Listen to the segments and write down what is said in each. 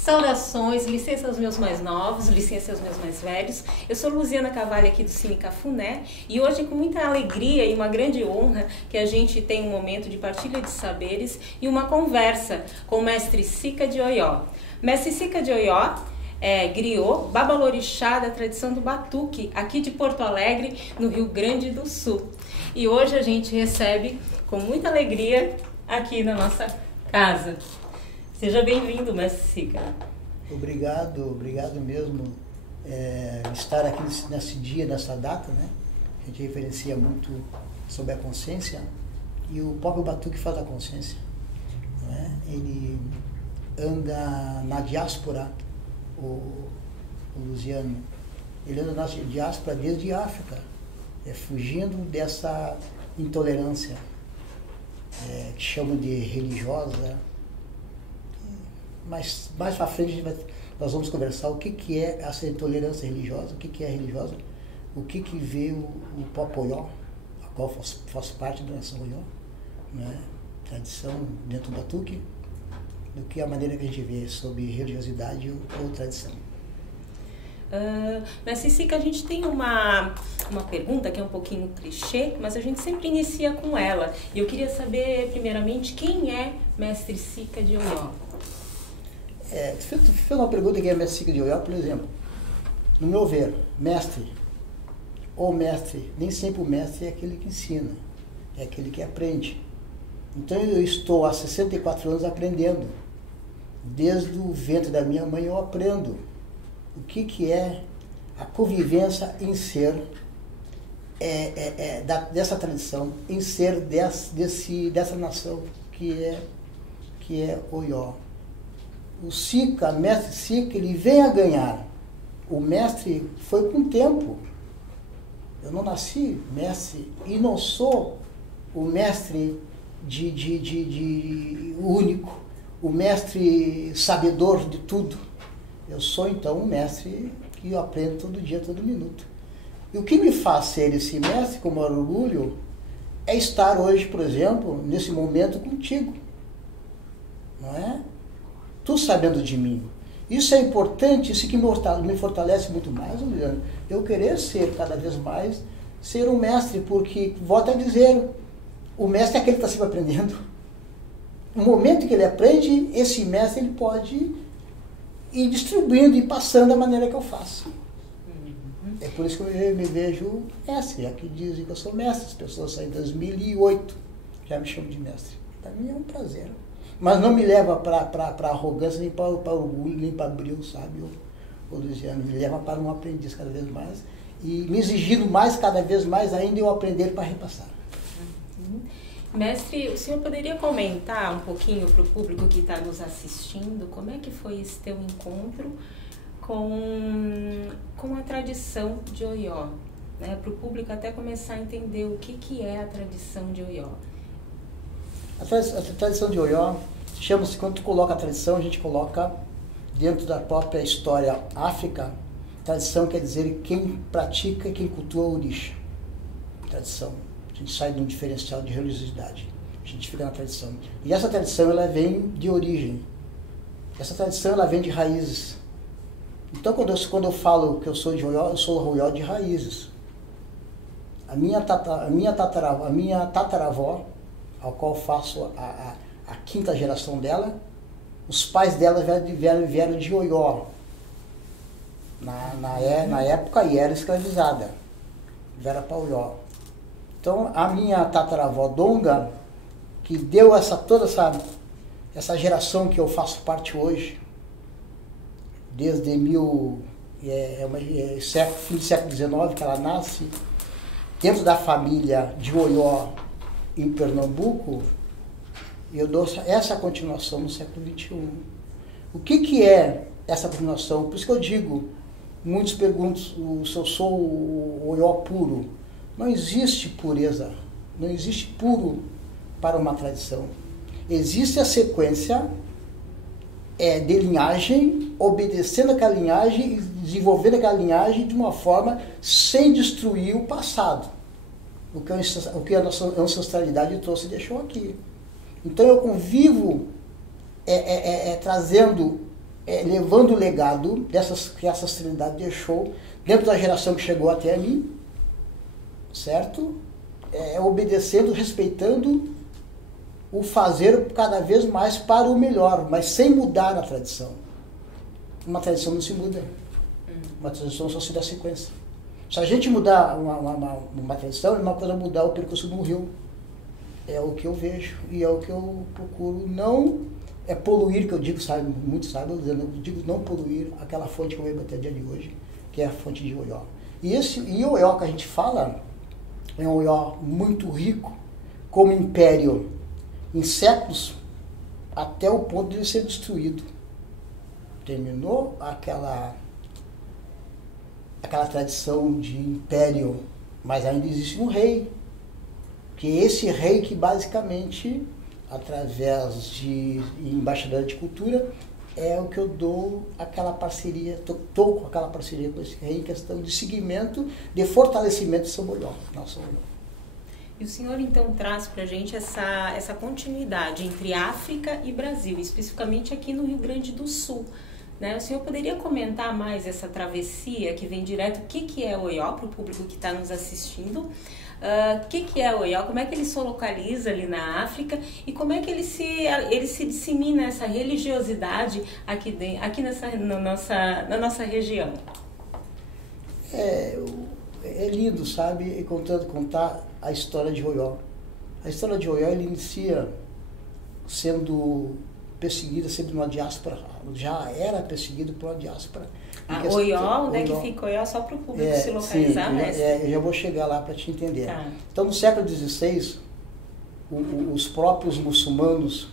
Saudações, licença aos meus mais novos, licença aos meus mais velhos. Eu sou Luziana Cavalli aqui do Cine Cafuné e hoje é com muita alegria e uma grande honra que a gente tem um momento de partilha de saberes e uma conversa com o mestre Sica de Oió. Mestre Sica de Oió é griot, babalorixá da tradição do batuque, aqui de Porto Alegre, no Rio Grande do Sul. E hoje a gente recebe com muita alegria aqui na nossa casa. Seja bem-vindo, mestre Sica. Obrigado mesmo estar aqui nesse dia, nessa data, né? A gente referencia muito sobre a consciência e o próprio batuque faz a consciência, não é? Ele anda na diáspora, o Luziano, ele anda na diáspora desde a África, fugindo dessa intolerância que chamam de religiosa. Mas mais para frente nós vamos conversar o que é essa intolerância religiosa, o que é religiosa, o que vê o próprio Oió, a qual faço parte da nação Oió, né? Tradição dentro do batuque, do que a maneira que a gente vê sobre religiosidade ou tradição. Mestre Sica, a gente tem uma pergunta que é um pouquinho clichê, mas a gente sempre inicia com ela. E eu queria saber, primeiramente, quem é mestre Sica de Oió? Tu fez uma pergunta que é mestre Sica de Oió, por exemplo. No meu ver, mestre, nem sempre o mestre é aquele que ensina, é aquele que aprende. Então eu estou há 64 anos aprendendo. Desde o ventre da minha mãe eu aprendo o que é a convivência em ser dessa tradição, em ser dessa nação que é Oió. O Sica, mestre Sica, ele vem a ganhar. O mestre foi com o tempo. Eu não nasci mestre e não sou o mestre único, o mestre sabedor de tudo. Eu sou então um mestre que eu aprendo todo dia, todo minuto. E o que me faz ser esse mestre com maior orgulho é estar hoje, por exemplo, nesse momento contigo. Não é? Tu sabendo de mim. Isso é importante, isso que me fortalece muito mais, Juliano. Eu querer ser cada vez mais, ser um mestre, porque, volto a dizer, o mestre é aquele que está sempre aprendendo. No momento que ele aprende, esse mestre ele pode ir distribuindo e passando da maneira que eu faço. É por isso que eu me vejo mestre. Aqui dizem que eu sou mestre, as pessoas saem em 2008, já me chamam de mestre. Para mim é um prazer. Mas não me leva para arrogância, nem para orgulho, nem para brilho, sabe, o Luziano? Me leva para um aprendiz cada vez mais e me exigindo mais, cada vez mais ainda eu aprender para repassar. Mestre, o senhor poderia comentar um pouquinho para o público que está nos assistindo como é que foi esse teu encontro com a tradição de Oió, né? Para o público até começar a entender o que é a tradição de Oió. A tradição de Oió, chama-se, quando tu coloca a tradição, a gente coloca dentro da própria história África. Tradição quer dizer quem pratica e quem cultua o orixá. Tradição. A gente sai de um diferencial de religiosidade. A gente fica na tradição. E essa tradição, ela vem de origem. Essa tradição, ela vem de raízes. Então, quando eu falo que eu sou de Oió, eu sou Oió de raízes. A minha tataravó, ao qual faço a quinta geração dela, os pais dela vieram de Oió. Na época, e era escravizada. Vieram para Oió. Então, a minha tataravó Donga, que deu toda essa geração que eu faço parte hoje, desde fim do século XIX, que ela nasce, dentro da família de Oió, em Pernambuco, eu dou essa continuação no século XXI. O que é essa continuação? Por isso que eu digo, muitos perguntam se eu sou o Oió puro. Não existe pureza, não existe puro para uma tradição. Existe a sequência de linhagem, obedecendo aquela linhagem e desenvolvendo aquela linhagem de uma forma sem destruir o passado. O que a nossa ancestralidade trouxe e deixou aqui. Então eu convivo trazendo levando o legado que essa Trinidade deixou dentro da geração que chegou até mim, certo? Obedecendo, respeitando o fazer cada vez mais para o melhor, mas sem mudar a tradição. Uma tradição não se muda, uma tradição só se dá sequência. Se a gente mudar uma tradição, é uma coisa mudar o percurso de um rio. É o que eu vejo e é o que eu procuro. Não é poluir, que eu digo, sabe, muitos sabem, eu digo não poluir aquela fonte que eu vejo até o dia de hoje, que é a fonte de Oió. E o Oió que a gente fala é um Oió muito rico, como império, em séculos, até o ponto de ele ser destruído. Terminou aquela tradição de império, mas ainda existe um rei, que é esse rei que basicamente, através de embaixador de cultura, é o que eu dou aquela parceria, estou com aquela parceria com esse rei em questão de seguimento, de fortalecimento de São Oió, nosso Oió. E o senhor então traz para a gente essa continuidade entre África e Brasil, especificamente aqui no Rio Grande do Sul. Né? O senhor poderia comentar mais essa travessia que vem direto? O que é o Oió para o público que está nos assistindo? O que é o Oió? Como é que ele se localiza ali na África? E como é que ele se dissemina essa religiosidade aqui na nossa região? É lindo, sabe? E contar a história de Oió. A história de Oió, ele inicia sendo perseguida sempre numa diáspora, já era perseguido por uma diáspora. Oió, onde é que fica Oió? Só para o público se localizar, sim, mestre? Eu já vou chegar lá para te entender. Tá. Então, no século XVI, os próprios muçulmanos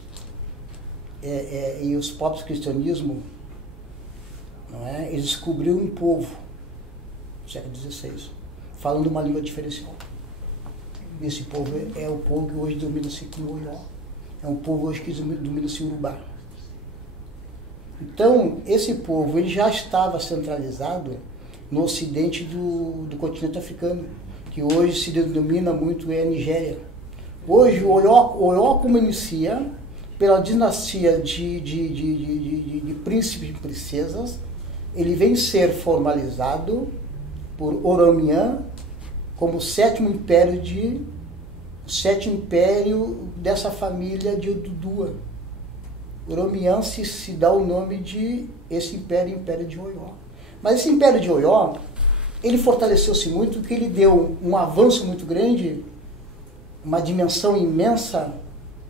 e os próprios cristianismo, não é? Eles descobriram um povo, no século XVI, falando uma língua diferencial. Esse povo é o povo que hoje domina-se aqui no Oió. É um povo hoje que domina-se o Urubá. Então, esse povo ele já estava centralizado no ocidente do continente africano, que hoje se denomina muito a Nigéria. Hoje, o Oió como inicia pela dinastia de príncipes e princesas, ele vem ser formalizado por Oromiã como o sétimo império dessa família de Odudua. Oromiã se dá o nome de esse império de Oió. Mas esse império de Oió, ele fortaleceu-se muito porque ele deu um avanço muito grande, uma dimensão imensa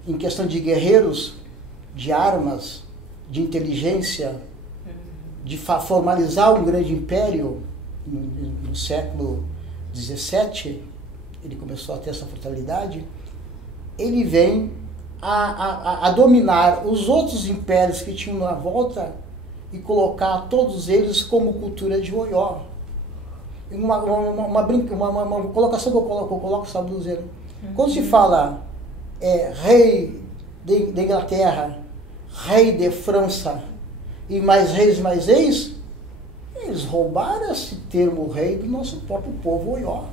em questão de guerreiros, de armas, de inteligência, de formalizar um grande império no século XVII. Ele começou a ter essa brutalidade. Ele vem a dominar os outros impérios que tinham na volta e colocar todos eles como cultura de Oió. Uma colocação que eu coloco, sabe, Luzero? Quando se fala rei de Inglaterra, rei de França e mais reis, mais ex, eles roubaram esse termo rei do nosso próprio povo Oió.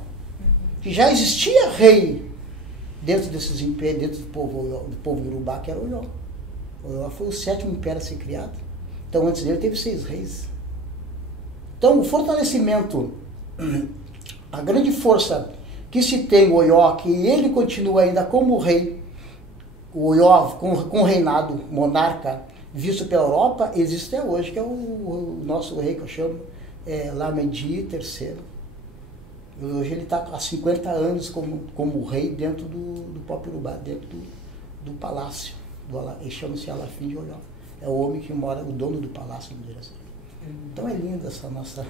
Que já existia rei dentro desses impérios, dentro do povo Urubá, que era o Oió. O Oió foi o sétimo império a ser criado. Então, antes dele, teve 6 reis. Então, o fortalecimento, a grande força que se tem o Oió, que ele continua ainda como rei, o Oió com reinado monarca visto pela Europa, existe até hoje, que é o nosso rei, que eu chamo Lamedi III. Hoje ele está há 50 anos como rei dentro do próprio Urubá, dentro do palácio. Ele chama-se Alafim de Oió. É o homem que mora, o dono do palácio, vamos dizer assim. Então é linda essa nossa...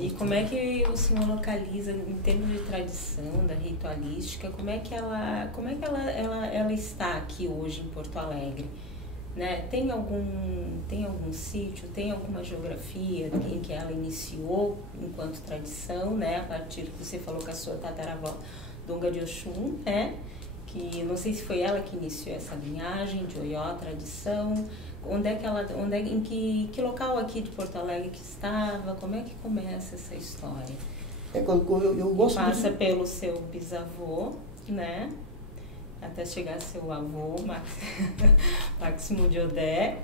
E como é que o senhor localiza, em termos de tradição, da ritualística, como é que ela está aqui hoje em Porto Alegre? Né? Tem algum sítio, tem alguma geografia em que ela iniciou enquanto tradição, né? A partir que você falou com a sua tataravó Donga de Oxum, né? Que não sei se foi ela que iniciou essa linhagem de Oió, tradição. Em que local aqui de Porto Alegre que estava? Como é que começa essa história? Eu gosto Passa pelo seu bisavô, né? Até chegar seu avô, Máximo de Odé,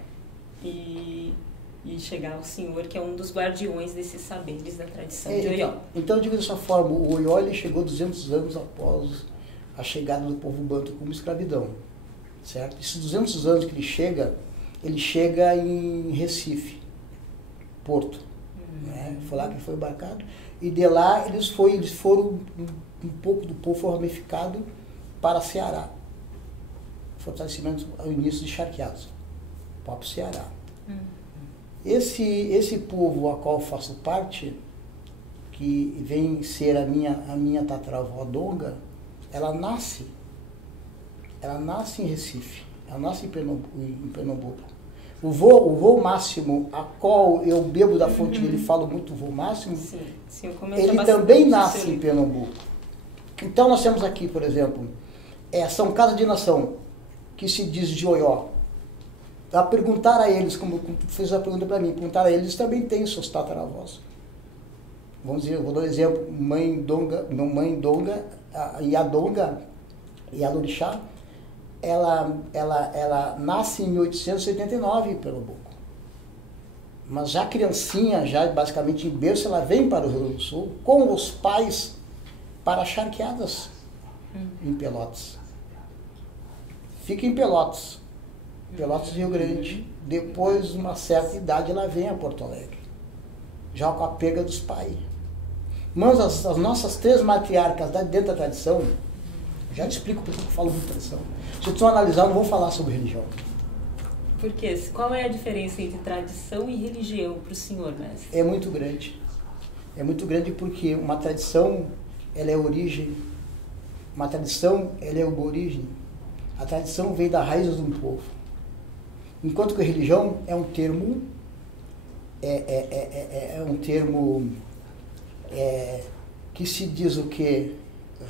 e chegar ao senhor, que é um dos guardiões desses saberes da tradição de Oió. Então, eu digo dessa forma, o Oió ele chegou 200 anos após a chegada do povo banto como escravidão, certo? Esses 200 anos que ele chega em Recife, Porto, né? Foi lá que foi embarcado, e de lá eles foram um pouco do povo foi ramificado para Ceará, fortalecimento ao início de Charqueados, para o Ceará. Esse povo a qual eu faço parte, que vem ser a minha tataravó Donga, ela nasce em Recife, ela nasce em Pernambuco. O voo máximo, a qual eu bebo da fonte dele, falo muito o voo máximo, sim, ele também nasce em Pernambuco. Então nós temos aqui, por exemplo, são casas de nação, que se diz de Oió. A perguntar a eles, como tu fez a pergunta para mim, perguntar a eles também tem seus tataravós. Vamos dizer, vou dar um exemplo, mãe Donga, e a Donga, e a Lorixá, ela nasce em 1889 em Pernambuco. Mas já criancinha, já basicamente em berço, ela vem para o Rio Grande do Sul com os pais para Charqueadas, em Pelotas. Fica em Pelotas, Rio Grande. Depois de uma certa idade, ela vem a Porto Alegre, já com a pega dos pais. Mas as nossas 3 matriarcas dentro da tradição, já te explico porque eu falo muito tradição. Se tu analisar, eu não vou falar sobre religião. Por quê? Qual é a diferença entre tradição e religião para o senhor, mestre? É muito grande. É muito grande porque uma tradição, ela é origem. Uma tradição, ela é uma origem. A tradição vem da raiz de um povo. Enquanto que a religião é um termo, que se diz o quê?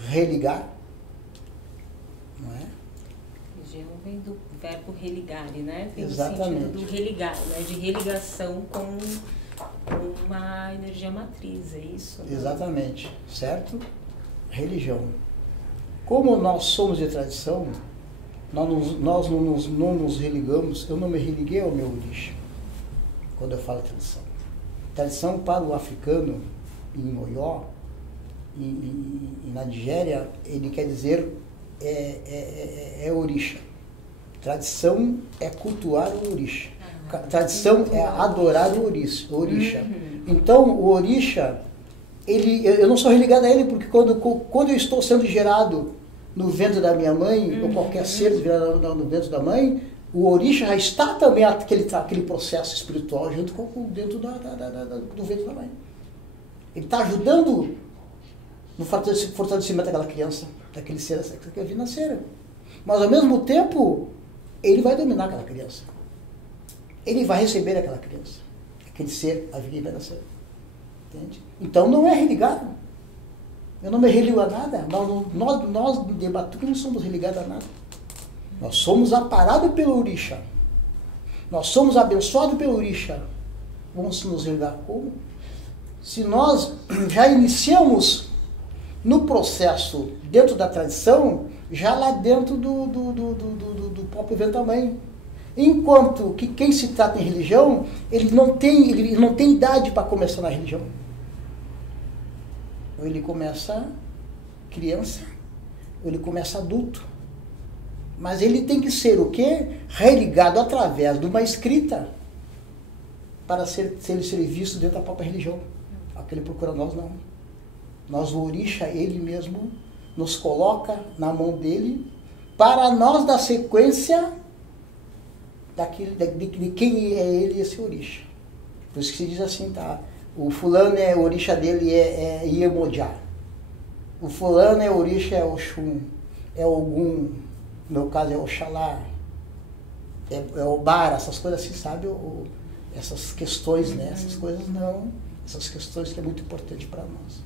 Religar, não é? Religião vem do verbo religare, né? Tem Exatamente. o sentido do religar, né? De religação com uma energia matriz, é isso? Né? Exatamente, certo? Religião. Como nós somos de tradição, nós não nos religamos, eu não me religuei ao meu orixá, quando eu falo tradição. Tradição para o africano, em Oió, e na Nigéria, ele quer dizer orixá. Tradição é cultuar o orixá. Tradição é adorar o orixá. Então, o orixá, eu não sou religado a ele, porque quando eu estou sendo gerado no ventre da minha mãe, ou qualquer ser gerado no ventre da mãe, o orixá já está também aquele processo espiritual junto dentro do ventre da mãe. Ele está ajudando no fortalecimento daquela criança, daquele ser, daquela vida nascer. Mas ao mesmo tempo, ele vai dominar aquela criança. Ele vai receber aquela criança, aquele ser, a vida vai nascer. Entende? Então não é religado. Eu não me religo a nada. Nós de Batuque não somos religados a nada. Nós somos aparados pelo orixá. Nós somos abençoados pelo orixá. Vamos nos religar como? Se nós já iniciamos no processo dentro da tradição, já lá dentro do próprio ventre da mãe. Enquanto que quem se trata em religião, ele não tem idade para começar na religião. Ou ele começa criança, ou ele começa adulto. Mas ele tem que ser o quê? Religado através de uma escrita para ele ser visto dentro da própria religião. Aquele procura nós não. Nós, o orixá, ele mesmo nos coloca na mão dele para nós dar sequência de quem é ele, esse orixá. Por isso que se diz assim, tá? O fulano, o orixá dele é Iemoja. O fulano o orixá é Oxum, é Ogum, no meu caso é Oxalá, é Obara, essas coisas assim, sabe? Essas questões, né? Essas coisas não, essas questões que é muito importante para nós.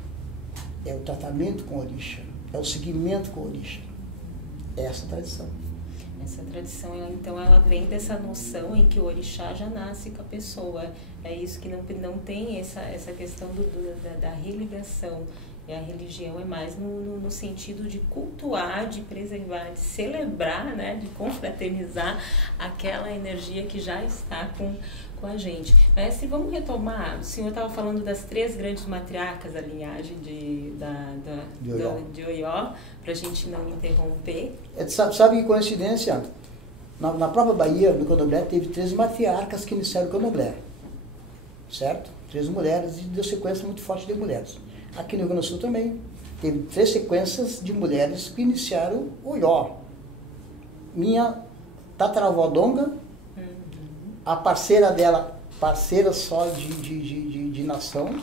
É o tratamento com o orixá, é o seguimento com o orixá. É essa tradição. Essa tradição, então, ela vem dessa noção em que o orixá já nasce com a pessoa. É isso que não tem essa questão da religação. E a religião é mais no sentido de cultuar, de preservar, de celebrar, né, de confraternizar aquela energia que já está com a gente. Mestre, vamos retomar. O senhor estava falando das 3 grandes matriarcas da linhagem de Oió, para a gente não interromper. Sabe que coincidência? Na própria Bahia, no Candomblé, teve 3 matriarcas que iniciaram o Candomblé. Certo? 3 mulheres e deu sequência muito forte de mulheres. Aqui no Rio Grande do Sul também teve 3 sequências de mulheres que iniciaram o Oió. Minha tataravó Donga, a parceira dela, parceira só de nação,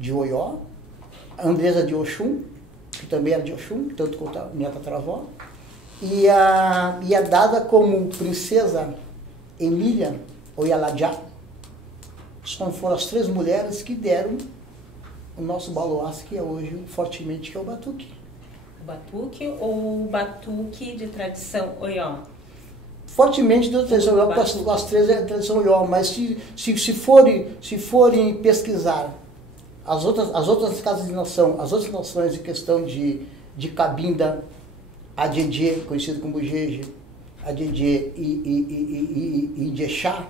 de Oió, a Andresa de Oxum, que também era de Oxum, tanto quanto a minha tataravó, e a dada como princesa Emília Oialadiá. Foram as 3 mulheres que deram o nosso baluarte, que é hoje fortemente, que é o batuque. O batuque ou o batuque de tradição Oió? Fortemente da tradição Oió, com as 3 é tradição Oió, mas se forem pesquisar as outras casas de nação, as outras nações em questão de Cabinda, Adjedje, conhecido como Jeje, Adjedje e Ijexá,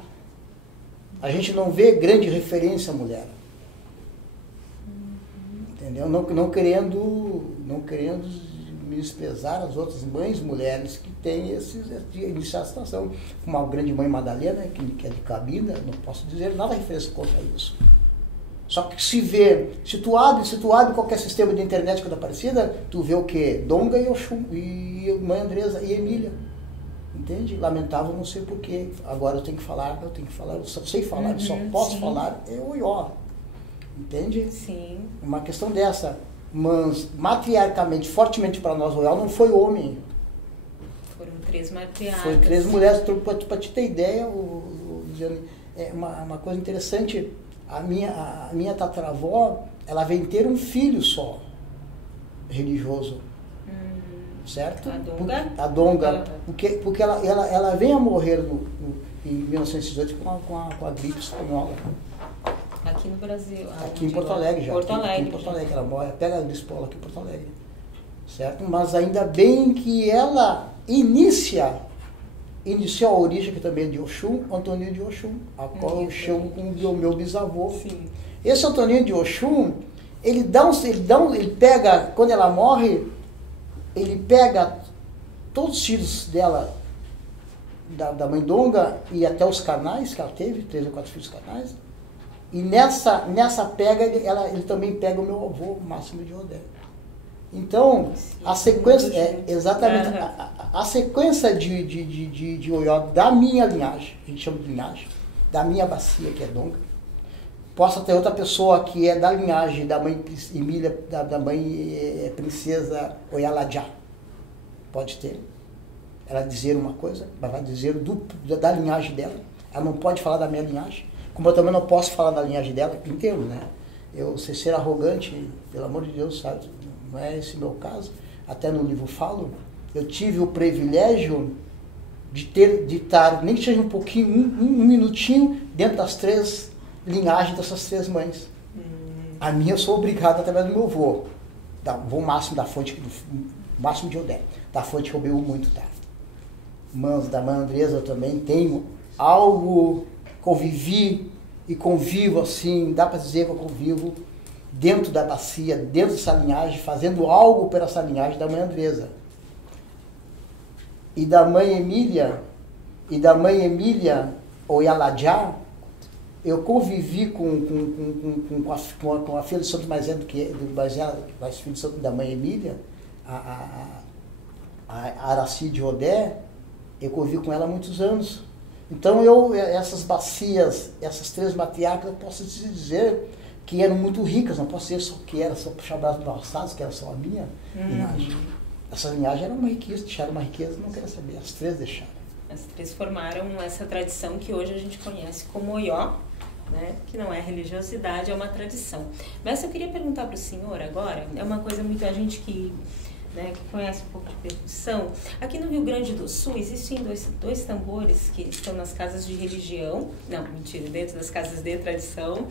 a gente não vê grande referência à mulher. Entendeu? Não querendo menosprezar as outras mães, mulheres que têm iniciar a situação. Uma grande mãe Madalena, que é de Cabinda, não posso dizer nada referência contra isso. Só que se tu abre qualquer sistema de internet quando Aparecida, tu vê o quê? Donga e Oxum, e mãe Andresa e Emília. Entende? Lamentável, não sei porquê. Agora eu tenho que falar, eu só sei falar, só posso falar, é o Oió. Entende? Sim. Uma questão dessa. Mas matriarcalmente, fortemente para nós, o Oió não foi homem. Foram 3 matriarcas. Foi 3 mulheres. Para te ter ideia, é uma coisa interessante. A minha tataravó, ela veio ter um filho só, religioso. Certo? A Donga. Porque ela vem a morrer em 1918 com a gripe espanhola. Aqui no Brasil. Aqui em Porto Alegre já. Aqui em Porto Alegre, ela morre, pega a gripe espanhola aqui em Porto Alegre. Certo? Mas ainda bem que ela iniciou a origem, que também é de Oxum, Antoninho de Oxum, a qual eu chamo como o meu bisavô. Sim. Esse Antoninho de Oxum, ele pega, quando ela morre, ele pega todos os filhos dela, da mãe Donga, e até os carnais que ela teve, 3 ou 4 filhos carnais, e nessa pega, ele também pega o meu avô, Máximo de Odé. Então, a sequência, exatamente, a sequência de Oió da minha linhagem, a gente chama de linhagem, da minha bacia, que é Donga, possa ter outra pessoa que é da linhagem da mãe Emília, da mãe princesa Oialadiá. Pode ter. Ela dizer uma coisa, mas vai dizer da linhagem dela. Ela não pode falar da minha linhagem, como eu também não posso falar da linhagem dela, inteiro, né? Eu ser arrogante, pelo amor de Deus, sabe? Não é esse meu caso. Até no livro falo, eu tive o privilégio de estar, nem que seja um pouquinho, um minutinho, dentro das 3 linhagem dessas 3 mães. A minha eu sou obrigado através do meu avô. Vou máximo da fonte, máximo de Odé, da fonte que eu bebo muito, tá? Mas da mãe Andresa eu também tenho algo, convivi e convivo assim, dá para dizer que eu convivo dentro da bacia, dentro dessa linhagem, fazendo algo por essa linhagem da mãe Andresa. E da mãe Emília, Oialadiá, eu convivi com a filha de Santo mais velho mais filho de Santo da mãe Emília, a Araci de Odé, eu convivi com ela há muitos anos. Então essas bacias, essas 3 matriarcas, eu posso te dizer que eram muito ricas, não posso dizer só que era só puxar o braço do Alçados, que era só a minha linhagem. Essa linhagem era uma riqueza, deixaram uma riqueza, não quero saber, as 3 deixaram. As 3 formaram essa tradição que hoje a gente conhece como Oió, né? Que não é religiosidade, é uma tradição. Mas eu queria perguntar para o senhor agora, é uma coisa muito, a gente que né, que conhece um pouco de percussão, aqui no Rio Grande do Sul existem dois tambores que estão nas casas de religião, não, mentira, dentro das casas de tradição,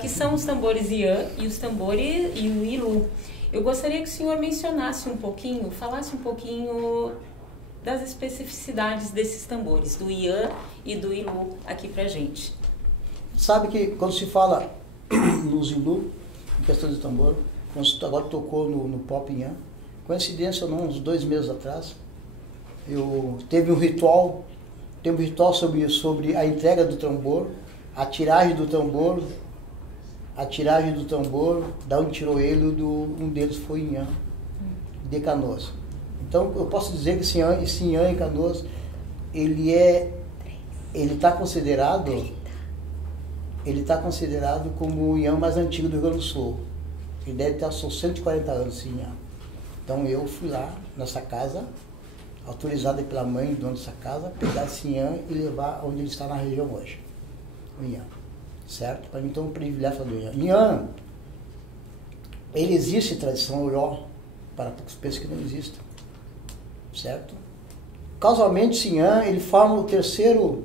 que são os tambores Ian e os tambores e o Ilu. Eu gostaria que o senhor mencionasse um pouquinho, falasse um pouquinho das especificidades desses tambores, do Ian e do Ilu, aqui pra gente. Sabe que quando se fala nos Ilu, em questão de tambor, quando você agora tocou no Pop Ian, coincidência ou não, uns 2 meses atrás, teve um ritual sobre a entrega do tambor, a tiragem do tambor, da onde tirou ele, um deles foi Ian, de Canoas. Então eu posso dizer que esse Ian em Canoas, ele está considerado como o Ian mais antigo do Rio Grande do Sul. Ele deve ter seus 140 anos, esse Ian. Então eu fui lá nessa casa, autorizada pela mãe do dono dessa casa, pegar esse Ian e levar onde ele está na região hoje. O Ian. Certo? Para mim então é um privilégio falar do Ian. Ian, ele existe em tradição oral, para poucos pensam que não existe. Certo? Casualmente, esse Ian, ele forma o terceiro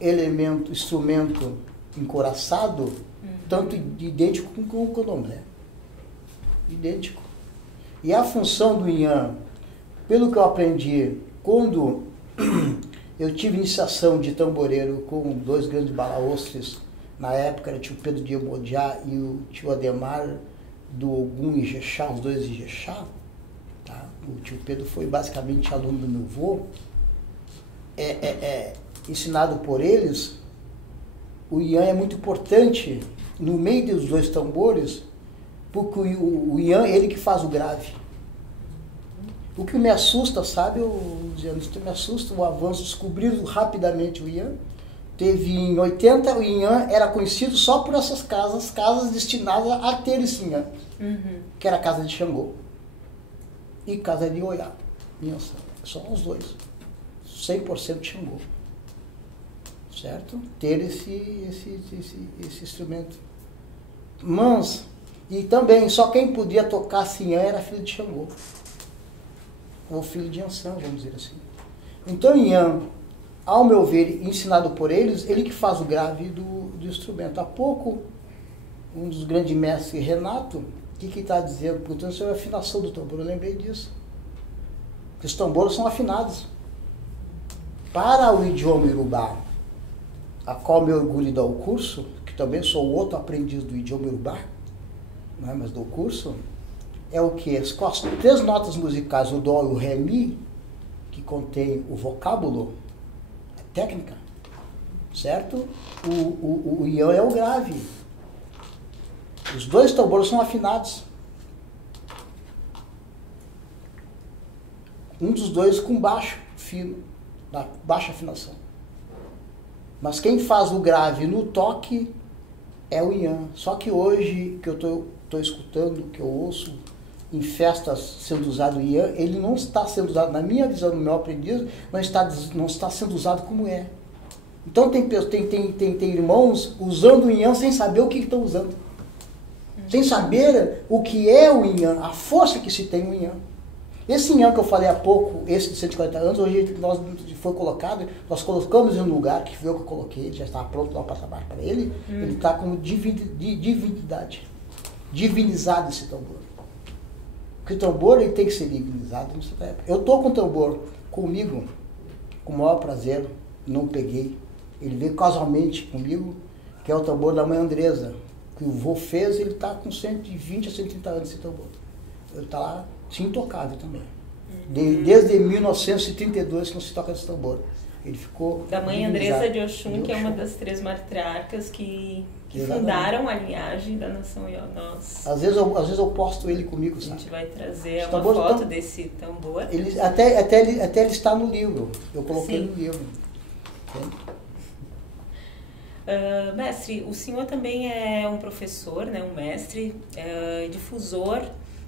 elemento, instrumento encoraçado, tanto idêntico com o candomblé. Idêntico. E a função do Ian, pelo que eu aprendi, quando eu tive iniciação de tamboreiro com 2 grandes balaostres, na época era o tio Pedro de Iemodia e o tio Ademar do Ogum Ijexá, os 2 Ijexá, tá? O tio Pedro foi basicamente aluno do meu avô, ensinado por eles. O Ian é muito importante no meio dos 2 tambores, porque o Ian, ele que faz o grave. O que me assusta, sabe, me assusta o avanço, descobriram rapidamente o Ian. Teve em 80, o Ian era conhecido só por essas casas destinadas a ter esse Ian, que era a casa de Xangô e casa de Oiá. Só os 2, 100% de Xangô. Certo? Ter esse instrumento. Mas, e também, só quem podia tocar Ian era filho de Xangô. Ou filho de Ansan, vamos dizer assim. Então, Ian, ao meu ver, ensinado por eles, ele que faz o grave do instrumento. Há pouco, um dos grandes mestres, Renato, o que está dizendo? Portanto, sobre a afinação do tambor, eu lembrei disso. Os tambores são afinados. Para o idioma Iorubá, a qual me orgulho de dar o curso, que também sou outro aprendiz do idioma Iorubá, não é, mas dou o curso, é o que? As 3 notas musicais, o Dó e o Ré, Mi, que contém o vocábulo, a técnica, certo? O Ian é o grave. Os 2 tambores são afinados. Um dos 2 com baixo fino, na baixa afinação. Mas quem faz o grave no toque é o Ian. Só que hoje, que eu estou escutando, que eu ouço em festas sendo usado o Ian, ele não está sendo usado, na minha visão, no meu aprendiz, não está sendo usado como é. Então tem irmãos usando o Ian sem saber o que estão usando. Sem saber o que é o Ian, a força que se tem no Ian. Esse Ian que eu falei há pouco, esse de 140 anos, hoje foi colocado, nós colocamos em um lugar, que foi eu que coloquei, ele já estava pronto lá para trabalhar para ele, ele está como divinidade, divinizado esse tambor. Porque o tambor ele tem que ser divinizado. Eu estou com o tambor comigo, com o maior prazer, não peguei, ele veio casualmente comigo, que é o tambor da mãe Andresa, que o vô fez, ele está com 120 a 130 anos esse tambor. Ele está lá, intocável também. Desde 1932 que não se toca esse tambor. Ele ficou... Da mãe Andresa de Oxum, que é uma das 3 matriarcas que fundaram a linhagem da nação Ionós. Às vezes eu posto ele comigo, sabe? A gente vai trazer uma foto desse tambor. Ele, até ele está no livro. Eu coloquei no livro. Mestre, o senhor também é um professor, né, um mestre, difusor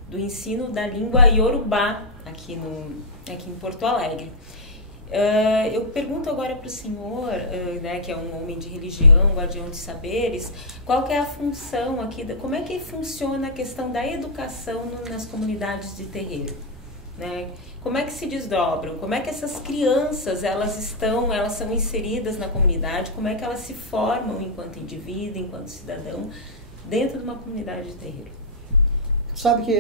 do ensino da língua Iorubá aqui em Porto Alegre. Eu pergunto agora para o senhor, né, que é um homem de religião, guardião de saberes, qual que é a função aqui, como é que funciona a questão da educação nas comunidades de terreiro? Né? Como é que se desdobram? Como é que essas crianças, elas são inseridas na comunidade? Como é que elas se formam enquanto indivíduo, enquanto cidadão, dentro de uma comunidade de terreiro? Sabe que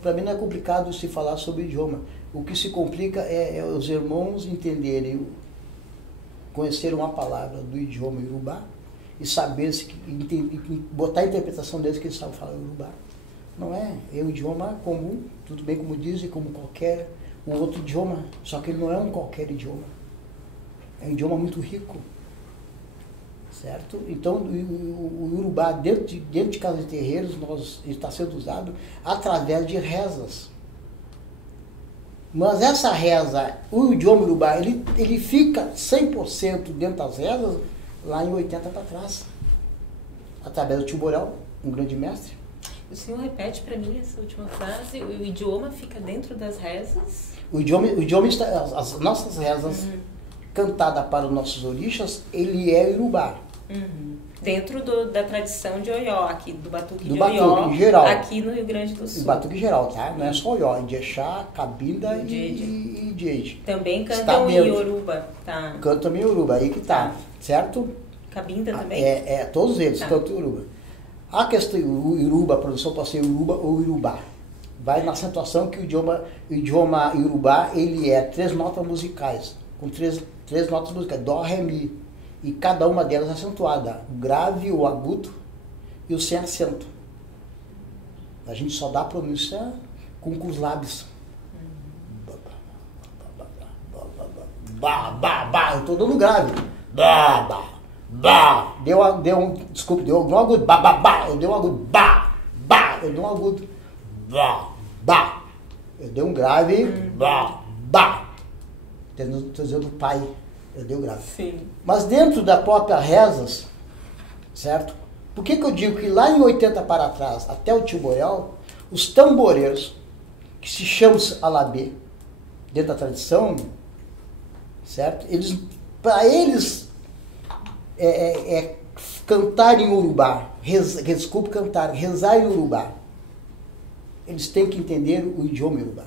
para mim não é complicado se falar sobre o idioma. O que se complica é os irmãos entenderem, conhecer uma palavra do idioma Yorubá e saber, botar a interpretação deles que eles sabem falar Yorubá. Não é um idioma comum, tudo bem como dizem, como qualquer um outro idioma, só que ele não é um qualquer idioma. É um idioma muito rico, certo? Então, o Yorubá, dentro de casa de terreiros, está sendo usado através de rezas. Mas essa reza, o idioma Yorubá, ele fica 100% dentro das rezas lá em 80 para trás. Através do Timborel, um grande mestre. O senhor repete para mim essa última frase, o idioma fica dentro das rezas? O idioma está, as nossas rezas cantadas para os nossos orixás, ele é Yorubá. Dentro da tradição de Oió, aqui do Batuque de Oió, Batuque geral. Aqui no Rio Grande do Sul. Batuque geral, tá? Não é só Oió, Indiexá, Cabinda e Jeje. Também cantam em Yoruba, tá? Cantam também Yoruba, aí que tá, certo? Cabinda também? Todos eles cantam Yoruba. A questão, o Yoruba, a produção pode ser Yoruba ou Yorubá. Vai na acentuação que o idioma Yorubá, ele é 3 notas musicais, com três notas musicais, Dó, Ré, Mi. E cada uma delas é acentuada, o grave, o agudo e o sem acento. A gente só dá a pronúncia com os lábios. Eu estou dando grave. Deu um agudo. Eu dei um agudo. Eu dei um agudo. Eu dei um grave. Estou dizendo pai. Eu dei o grave. Sim. Mas dentro da própria rezas, certo? Por que eu digo que lá em 80 para trás, até o Timborel, os tamboreiros, que se chamam alabê, dentro da tradição, certo? Para eles cantar em Urubá, rezar em Urubá, eles têm que entender o idioma Urubá.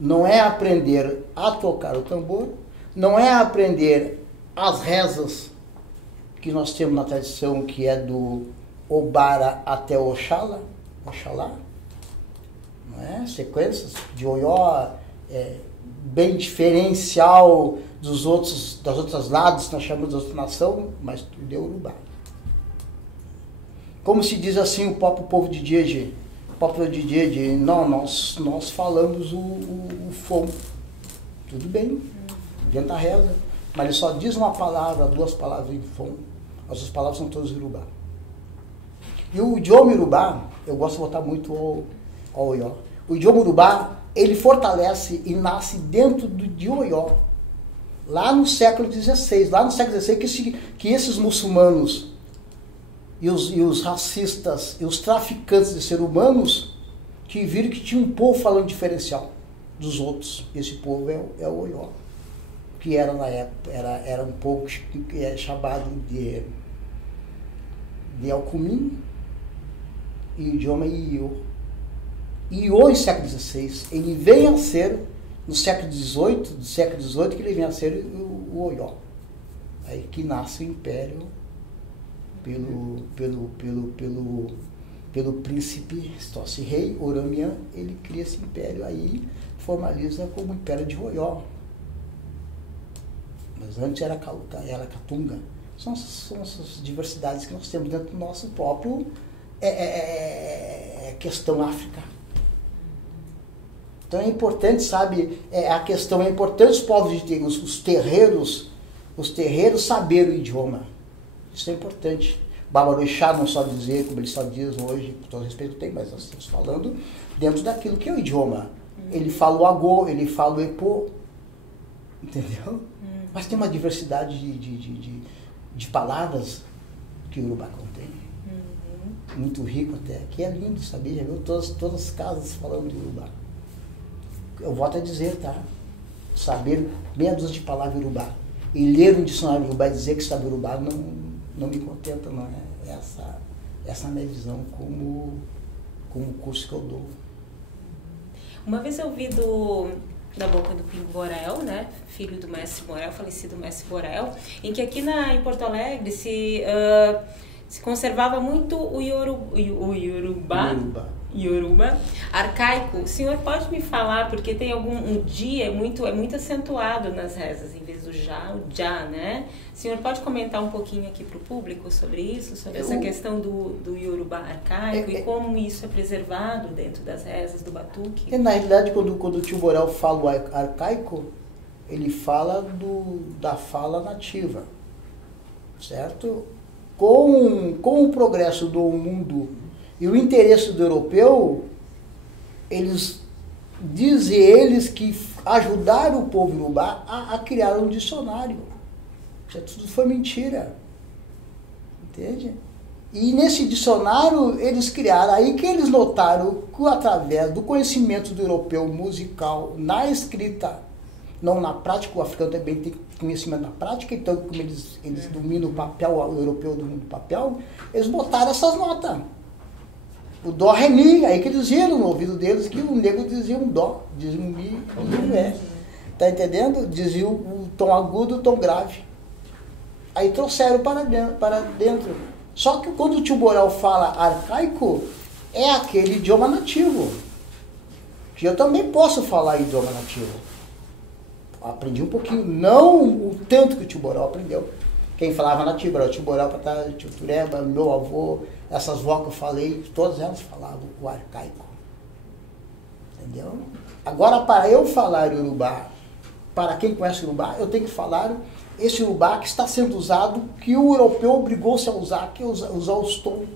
Não é aprender a tocar o tambor, não é aprender as rezas que nós temos na tradição, que é do Obara até Oxalá, não é? Sequências de Oió, bem diferencial das outras lados, que nós chamamos de outra nação, mas tudo é Urubá. Como se diz assim o próprio povo de Jeje, não, nós falamos o fom. Tudo bem, dentro da reza, mas ele só diz uma palavra, 2 palavras em fom. As outras palavras são todas Yorubá. E o idioma Yorubá, eu gosto de botar muito ao Oió. O idioma Yorubá, ele fortalece e nasce dentro de Oió. Lá no século XVI, que esses muçulmanos e os racistas e os traficantes de seres humanos que viram que tinha um povo falando diferencial dos outros. Esse povo é o Oió, que era na época, era um povo que é chamado de Alcumim, e o idioma Iô. Iô, em século XVI, ele vem a ser, no século XVIII, que ele vem a ser o Oió. Aí que nasce o império pelo príncipe Stossi Rei Oramian, ele cria esse império, aí formaliza como Império de Oió. Mas antes era Catunga. São essas diversidades que nós temos dentro do nosso próprio questão África. Então é importante, sabe, é importante os povos de os terreiros saberem o idioma. Isso é importante. Babaruixá não só dizer, como ele só diz hoje, com todo respeito tem, mas nós estamos falando dentro daquilo que é o idioma. Ele fala o agô, ele fala o epô, entendeu? Mas tem uma diversidade de palavras que o Urubá contém. Muito rico até, que é lindo, sabia? Já viu todas as casas falando de Urubá. Eu volto a dizer, tá? saber meia dúzia de palavras Yorubá e ler um dicionário Yorubá e dizer que sabe Yorubá não me contenta, não é essa a minha visão como curso que eu dou. Uma vez eu vi da boca do Pingo Borel, né, filho do mestre Borel, falecido mestre Borel, em que aqui em Porto Alegre se conservava muito o Yoruba arcaico. O senhor pode me falar, porque tem um dia é muito acentuado nas rezas, em vez do já, o já, né? O senhor pode comentar um pouquinho aqui para o público sobre isso, sobre essa questão do Yoruba arcaico e como isso é preservado dentro das rezas do batuque? Na realidade, quando o tio Borel fala o arcaico, ele fala da fala nativa, certo? Com o progresso do mundo e o interesse do europeu, dizem eles que ajudaram o povo Yorubá a criar um dicionário. Isso tudo foi mentira. Entende? E nesse dicionário eles criaram, aí que eles notaram que através do conhecimento do europeu musical na escrita, não na prática, o africano também tem conhecimento na prática, então como eles dominam o papel, o europeu domina o papel, eles botaram essas notas. O dó, ré, mi, aí que eles viram no ouvido deles que o negro dizia um dó, dizia um mi, dizia um ré. Tá entendendo? Dizia o tom agudo, o tom grave. Aí trouxeram para dentro. Só que quando o tio Borel fala arcaico, é aquele idioma nativo. Que eu também posso falar idioma nativo. Aprendi um pouquinho, não o tanto que o tio Borel aprendeu. Quem falava nativo era o tio Borel, o tio Tureba, meu avô, essas vós que eu falei, todas elas falavam o arcaico. Entendeu? Agora, para eu falar Yorubá, para quem conhece Yorubá, eu tenho que falar esse Yorubá que está sendo usado, que o europeu obrigou-se a usar, que é usar os tons.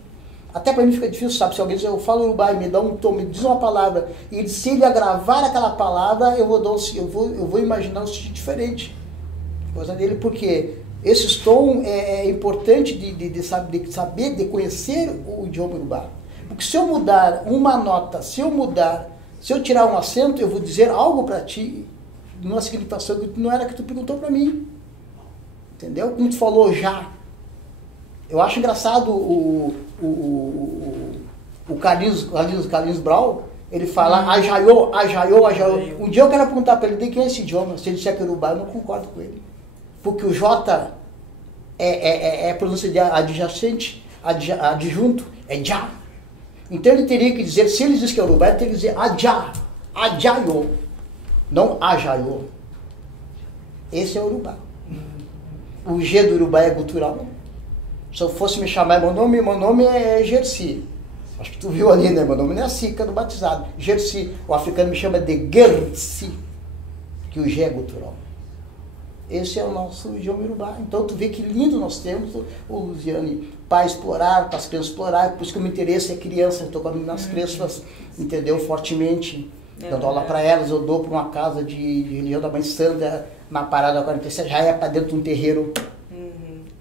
Até para mim fica difícil, sabe? Se alguém diz, eu falo Yorubá e me dá um tom, me diz uma palavra, e se ele agravar aquela palavra, eu vou imaginar um sentido diferente. Coisa dele, porque esses tons é importante de saber, de conhecer o idioma Yorubá. Porque se eu mudar uma nota, se eu tirar um acento, eu vou dizer algo para ti, numa significação que não era que tu perguntou para mim. Entendeu? Como tu falou já. Eu acho engraçado o Carlinhos Brau, ele fala ajaiô. Um dia eu quero perguntar para ele de quem é esse idioma. Se ele disser que é Yorubá, eu não concordo com ele. Porque o J é pronúncia de adjacente, adjunto, é já. Então ele teria que dizer, se ele diz que é Yorubá, ele teria que dizer ajaiô, não ajaiô. Esse é o Yorubá. O G do Yorubá é gutural. Se eu fosse me chamar, meu nome é Gersi. Acho que tu viu ali, né? Meu nome não é Sica do batizado. Gersi. O africano me chama de Gersi, que o G é gutural. Esse é o nosso idioma Yorubá. Então tu vê que lindo nós temos, o Luziane, para explorar, para as crianças explorar. Por isso que o meu interesse é criança. Eu estou com as crianças, entendeu? Fortemente. Eu dou aula para elas, eu dou para uma casa de religião da Mãe Sandra, na Parada 47, já é para dentro de um terreiro,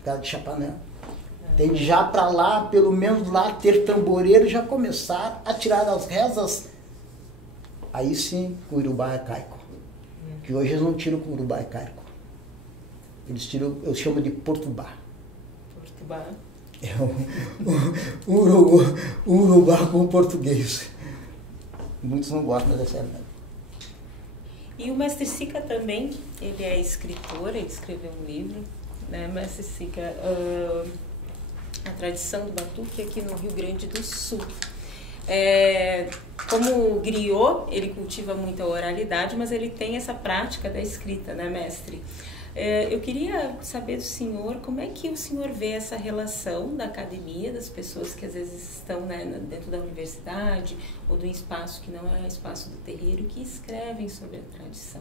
casa de Chapanã. Tem de já para lá, pelo menos lá, ter tamboreiro e já começar a tirar as rezas. Aí sim, o Yorubá arcaico. Que hoje eles não tiram com o Yorubá arcaico. Eles tiram, eu chamo de Portubá. Portubá. É um Yorubá com português. Muitos não gostam, mas essa é a verdade. E o mestre Sica também, ele é escritor, ele escreveu um livro, né? Mestre Sica, a tradição do batuque aqui no Rio Grande do Sul. Como griot, ele cultiva muita oralidade, mas ele tem essa prática da escrita, né, mestre? Eu queria saber do senhor, como é que o senhor vê essa relação da academia, das pessoas que às vezes estão, né, dentro da universidade ou do espaço que não é o espaço do terreiro, que escrevem sobre a tradição.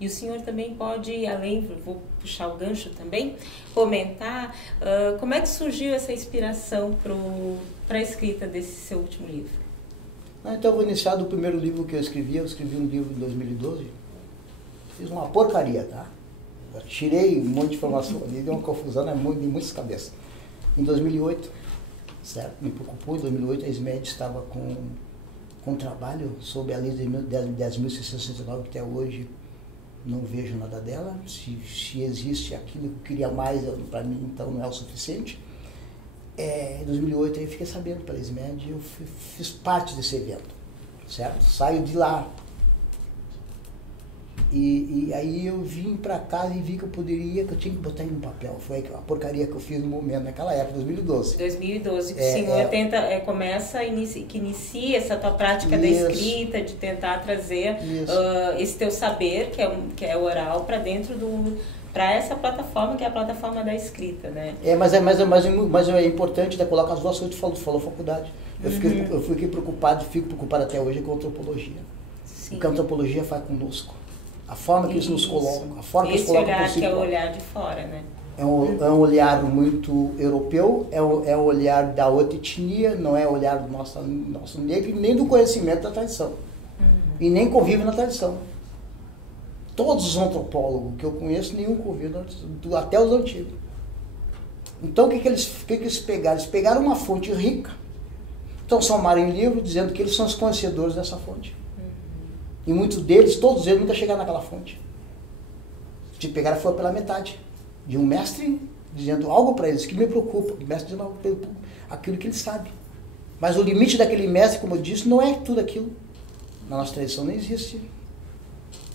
E o senhor também pode, além, vou puxar o gancho também, comentar como é que surgiu essa inspiração para a escrita desse seu último livro. Então eu vou iniciar do primeiro livro que eu escrevi um livro em 2012, fiz uma porcaria, tá? Eu tirei um monte de informação ali, deu uma confusão, de muitas cabeças. Em 2008, certo? Me preocupou, em 2008 a SMED estava com um trabalho sobre a lei de 10.669, que até hoje não vejo nada dela. Se existe aquilo que eu queria mais, para mim então não é o suficiente. Em 2008 eu fiquei sabendo pela SMED e eu fiz parte desse evento, certo? Saio de lá. E aí eu vim para casa e vi que eu poderia, que eu tinha que botar ele no papel. Foi a porcaria que eu fiz no momento, naquela época, 2012. 2012, que o senhor inicia essa tua prática da escrita, de tentar trazer esse teu saber, que é oral, para dentro para essa plataforma, que é a plataforma da escrita, né? Mas é importante, né, colocar as duas coisas que tu falou faculdade. Eu fico preocupado até hoje com a antropologia. Sim. O que a antropologia faz conosco. A forma que isso nos coloca, a forma que eles colocam olhar que é o olhar de fora, né? É um olhar muito europeu, é o olhar da outra etnia, não é o olhar do nosso negro, nem do conhecimento da tradição. E nem convive na tradição. Todos os antropólogos que eu conheço, nenhum convive, até os antigos. Então, o que eles pegaram? Eles pegaram uma fonte rica, transformaram em livro, dizendo que eles são os conhecedores dessa fonte. E muitos deles, todos eles, nunca chegaram naquela fonte. Se pegaram, foi pela metade. De um mestre dizendo algo para eles que me preocupa. O mestre dizendo aquilo que ele sabe. Mas o limite daquele mestre, como eu disse, não é tudo aquilo. Na nossa tradição não existe.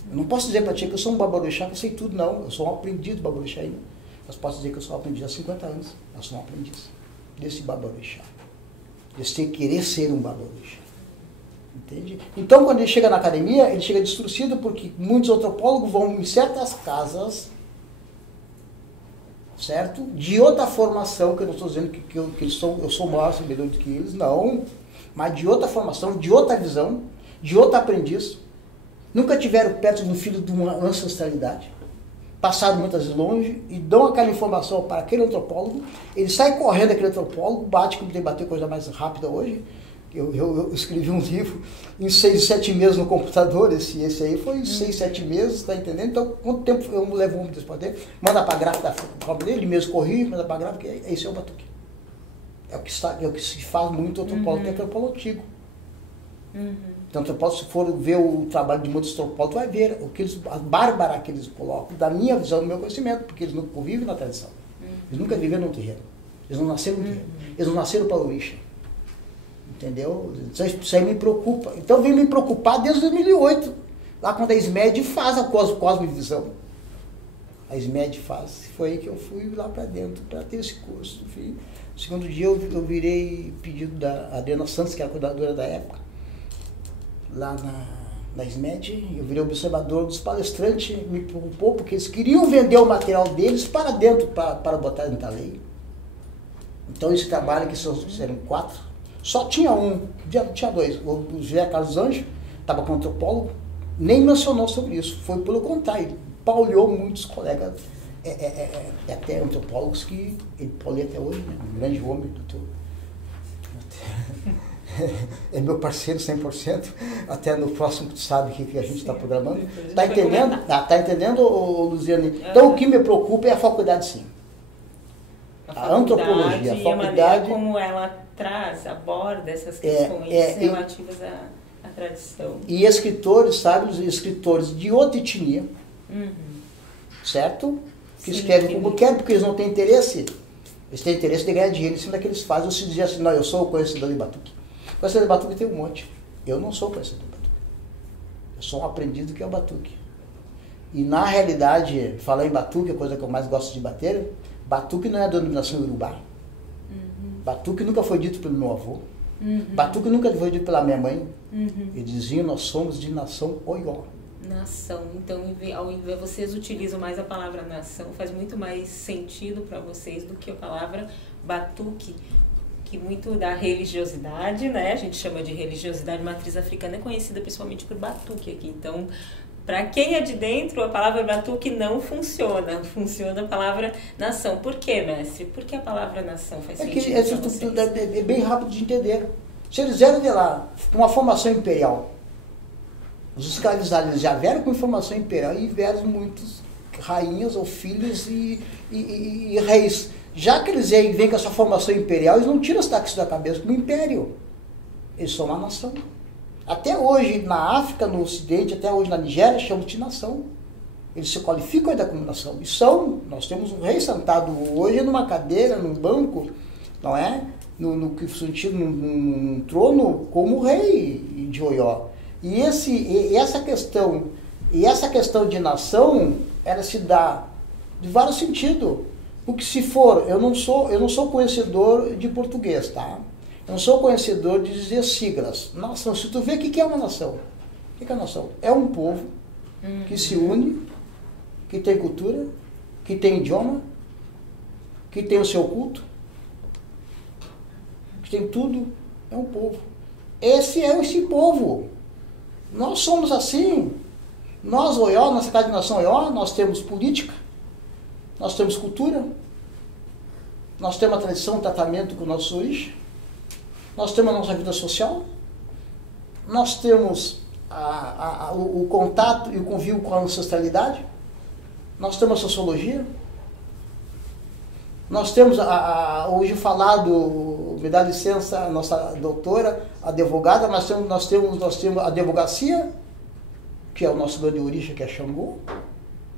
Eu não posso dizer para ti que eu sou um babaruxá, que eu sei tudo, não. Eu sou um aprendiz do babaruxá ainda. Mas posso dizer que eu sou um aprendiz há 50 anos. Eu sou um aprendiz desse babaruxá. De querer ser um babaruxá. Entende? Então, quando ele chega na academia, ele chega distorcido porque muitos antropólogos vão em certas casas, certo? De outra formação, que eu não estou dizendo que eu sou maior sabedor do que eles, não. Mas de outra formação, de outra visão, de outro aprendiz. Nunca tiveram perto do filho de uma ancestralidade. Passaram muitas vezes longe e dão aquela informação para aquele antropólogo. Ele sai correndo, aquele antropólogo, bate, como tem que bater coisa mais rápida hoje. Eu escrevi um livro em 6, 7 meses no computador, esse aí foi 6, 7 meses, tá entendendo? Então, quanto tempo eu levo um desse poder? Manda para a gráfica da forma dele, ele mesmo corrige, manda para a gráfica, esse é o batuque. É o que se faz muito antropólogo, que é antropólogo antigo. Então, antropólogo, se for ver o trabalho de muitos antropólogos, vai ver a bárbara que eles colocam, da minha visão, do meu conhecimento, porque eles não convivem na tradição. Eles nunca viveram no terreno. Eles não nasceram no terreno. Eles não nasceram para o orixá. Entendeu? Isso aí me preocupa. Então vem me preocupar desde 2008, lá quando a SMED faz a Cosmovisão. A SMED faz. Foi aí que eu fui lá para dentro para ter esse curso. No segundo dia eu virei pedido da Adriana Santos, que era a cuidadora da época, lá na SMED. Eu virei observador dos palestrantes, me preocupou porque eles queriam vender o material deles para dentro, para botar dentro da lei. Então esse trabalho, que eram 4, só tinha um, tinha 2. O José Carlos Anjo, estava com antropólogo, nem mencionou sobre isso. Foi pelo contrário, ele pauleou muitos colegas, até antropólogos que ele pauleia até hoje, né? Um grande homem, doutor. É meu parceiro 100%, até no próximo, tu sabe que a gente está programando. Está entendendo? Está entendendo, Luziane? Então o que me preocupa é a faculdade, sim. A antropologia, a faculdade, como ela aborda essas questões relativas à tradição. E escritores, sabe, os escritores de outra etnia, certo? Que escrevem como querem, porque eles não têm interesse. Eles têm interesse de ganhar dinheiro em cima daqueles fazem. Ou se dizer assim, não, eu sou o conhecedor de batuque. O conhecedor de batuque tem um monte. Eu não sou o conhecedor de batuque. Eu sou um aprendiz do que é o batuque. E na realidade, falar em batuque, a coisa que eu mais gosto de bater, batuque não é a denominação Urubá. Batuque nunca foi dito pelo meu avô. Batuque nunca foi dito pela minha mãe. Eles diziam, nós somos de nação Oió. Nação. Então, ao invés vocês utilizam mais a palavra nação, faz muito mais sentido para vocês do que a palavra batuque, que muito da religiosidade, né? A gente chama de religiosidade matriz africana, é conhecida principalmente por batuque aqui. Então, para quem é de dentro, a palavra batuque não funciona. Funciona a palavra nação. Por quê, mestre? Por que a palavra nação faz sentido para vocês? É bem rápido de entender. Se eles vieram de lá, com uma formação imperial, os escravizados já vieram com formação imperial e vieram muitos rainhas ou filhos e reis. Já que eles vêm com essa formação imperial, eles não tiram os taxas da cabeça como império. Eles são uma nação. Até hoje na África, no Ocidente, até hoje na Nigéria, chamam de nação. eles se qualificam da comunicação. Nós temos um rei sentado hoje numa cadeira, num banco, não é? No que sentido, num trono, como rei de Oió. E essa questão de nação, ela se dá de vários sentidos. Porque se for, eu não sou conhecedor de português, tá? Eu não sou conhecedor de dizer siglas. Nação, se tu vê o que é uma nação? O que é nação? É um povo que se une, que tem cultura, que tem idioma, que tem o seu culto, que tem tudo. É um povo. Esse é esse povo. Nós somos assim. Nós, Oió, nossa Casa de Nação Oió, nós temos política, nós temos cultura, nós temos a tradição, o tratamento com nossos origens, nós temos a nossa vida social, nós temos o contato e o convívio com a ancestralidade, nós temos a sociologia, nós temos hoje falado, me dá licença, a nossa doutora, advogada, nós temos a advocacia, que é o nosso grande origem, que é Xangô.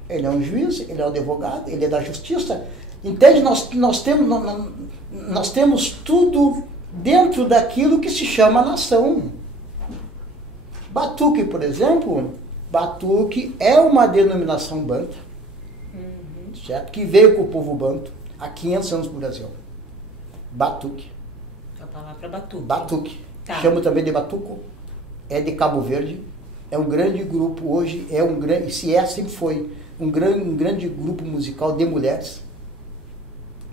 Ele é um juiz, ele é um advogado, ele é da justiça. Entende? Nós temos tudo dentro daquilo que se chama nação. Batuque, por exemplo, Batuque é uma denominação banta, certo? Que veio com o povo banto há 500 anos no Brasil. Batuque. A palavra batuque. Batuque. Tá. Chamo também de batuco. É de Cabo Verde. É um grande grupo hoje, sempre foi um grande grupo musical de mulheres.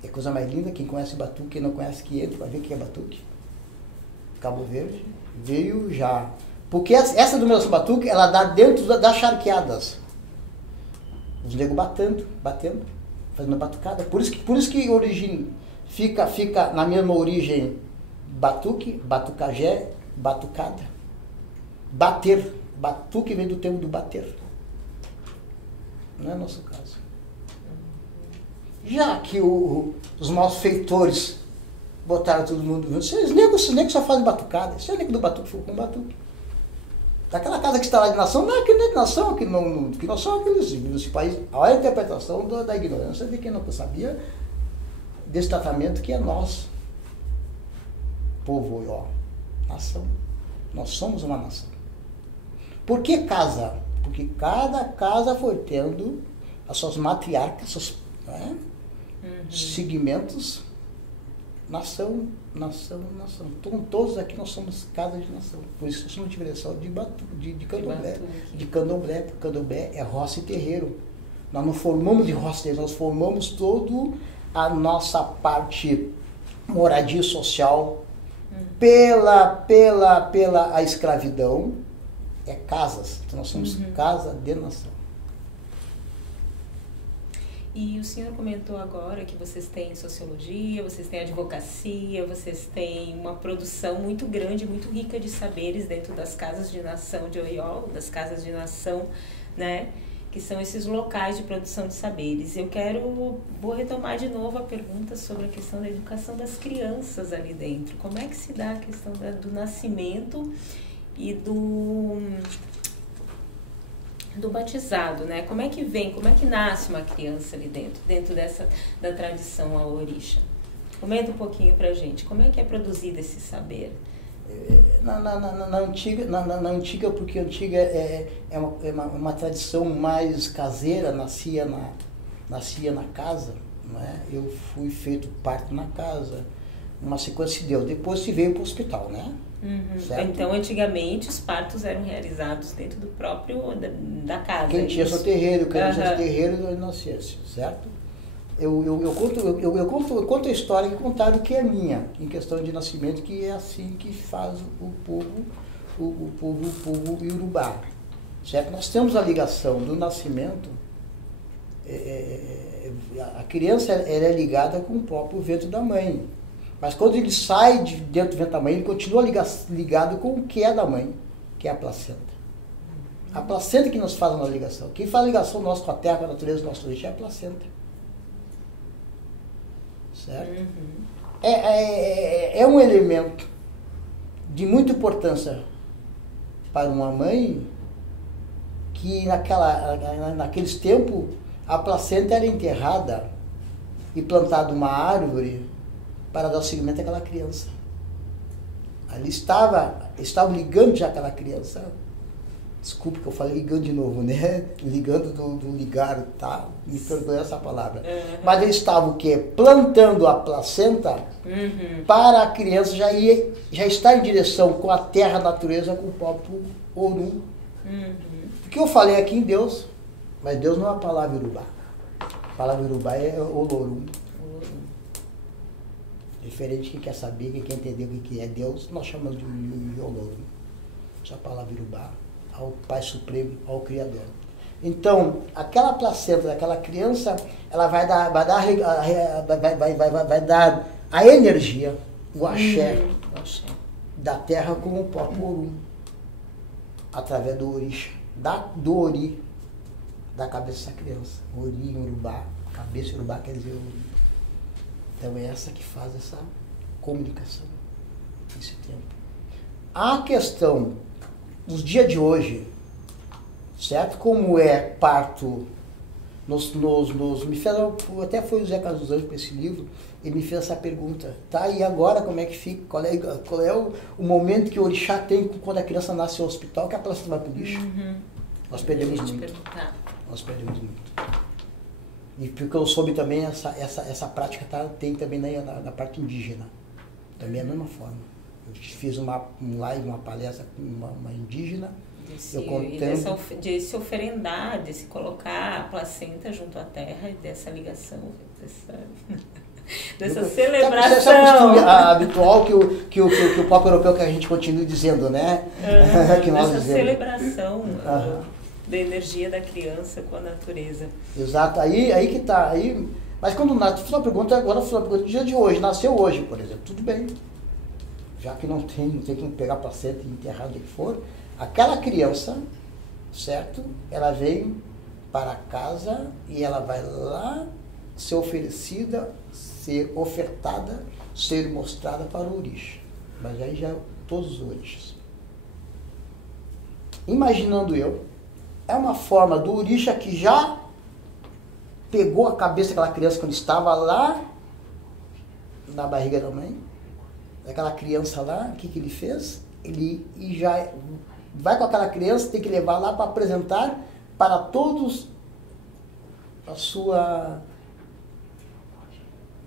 É coisa mais linda, quem conhece batuque, quem não conhece que entra, vai ver o que é batuque. Cabo Verde veio já. Porque essa denominação batuque, ela dá dentro das charqueadas. Os negros batendo, fazendo batucada. Por isso que origem fica na mesma origem batuque, batucajé, batucada. Bater. Batuque vem do termo do bater. Não é nosso caso. Já que os malfeitores botaram todo mundo junto, esses negros só fazem batucada. Esse é o negro do batuque, foi com batuque. Daquela casa que está lá de nação, não é que não é de nação, que nós somos aqueles países. Olha a interpretação da ignorância de quem não sabia desse tratamento que é nosso. Povo Oió. Nação. Nós somos uma nação. Por que casa? Porque cada casa foi tendo as suas matriarcas, seus segmentos, nação. Então, todos aqui nós somos casa de nação. Por isso nós somos diferencial de candomblé. De candomblé, porque candomblé é roça e terreiro. Nós não formamos de roça e terreiro, nós formamos toda a nossa parte moradia social pela a escravidão. É casas, então nós somos casa de nação. E o senhor comentou agora que vocês têm sociologia, vocês têm advocacia, vocês têm uma produção muito grande, muito rica de saberes dentro das casas de nação de Oió, das casas de nação, né? Que são esses locais de produção de saberes. Vou retomar de novo a pergunta sobre a questão da educação das crianças ali dentro. Como é que se dá a questão do nascimento e do batizado, né? Como é que nasce uma criança ali dentro da tradição aorixa? Comenta um pouquinho pra gente, como é que é produzido esse saber? Na antiga, porque a antiga é uma tradição mais caseira, nascia na casa, não é? Eu fui feito parto na casa, uma sequência de Deus, depois se veio para o hospital, né? Então, antigamente, os partos eram realizados dentro do próprio, da casa. Quem tinha seu terreiro, ele nascesse, certo? Eu conto a história que contaram que é minha, em questão de nascimento, que é assim que faz o povo iorubá, certo? Nós temos a ligação do nascimento, a criança ela é ligada com o próprio ventre da mãe. Mas quando ele sai de dentro do ventre da mãe, ele continua ligado com o que é da mãe, que é a placenta. A placenta que nos faz a nossa ligação. Quem faz a ligação nossa com a terra, com a natureza, com a nossa origem é a placenta. Certo? É um elemento de muita importância para uma mãe que naqueles tempos a placenta era enterrada e plantada uma árvore para dar seguimento àquela criança. Ali estava ligando já aquela criança. Desculpa que eu falei ligando de novo, né? Ligando do ligar, tá? Me perdoe essa palavra. Uhum. Mas eles estavam o quê? Plantando a placenta para a criança já estar em direção com a terra, a natureza, com o próprio Orum. Porque eu falei aqui em Deus, mas Deus não é a palavra Urubá. A palavra Urubá é Olorum. Diferente, quem quer saber, quem quer entender o que é Deus, nós chamamos de Olorum. Essa palavra Urubá, ao Pai Supremo, ao Criador. Então, aquela placenta daquela criança, ela vai dar a energia, o axé, da terra com o próprio Orum, através do orixá, do ori, da cabeça da criança. Ori em Urubá, cabeça em Urubá quer dizer Ori. Então é essa que faz essa comunicação nesse tempo. A questão dos dias de hoje, certo? Como é parto, me fez, até foi o Zé Carlos dos Anjos com esse livro, ele me fez essa pergunta, tá? E agora como é que fica? Qual é o momento que o orixá tem quando a criança nasce no hospital, que a placenta vai pro lixo? Nós perdemos muito. Nós perdemos muito. E porque eu soube também, essa prática tem também na parte indígena. Também é a mesma forma. Eu fiz uma live, uma palestra com uma indígena. De se oferendar, de se colocar a placenta junto à terra, e dessa ligação, dessa celebração. Essa é a costume habitual que o pop europeu, que a gente continua dizendo, né? Que nós essa dizemos. Celebração da energia da criança com a natureza. Exato, aí que tá. Mas quando nasce, fiz uma pergunta agora, do dia de hoje, nasceu hoje, por exemplo, tudo bem. Já que não tem como pegar a placenta e enterrar onde for, aquela criança, certo? Ela vem para casa e ela vai lá ser oferecida, ser ofertada, ser mostrada para o orixá. Mas aí já todos os orixás. Imaginando é uma forma do orixá que já pegou a cabeça daquela criança quando estava lá na barriga da mãe, daquela criança lá, o que ele fez? Ele já vai com aquela criança, tem que levar lá para apresentar para todos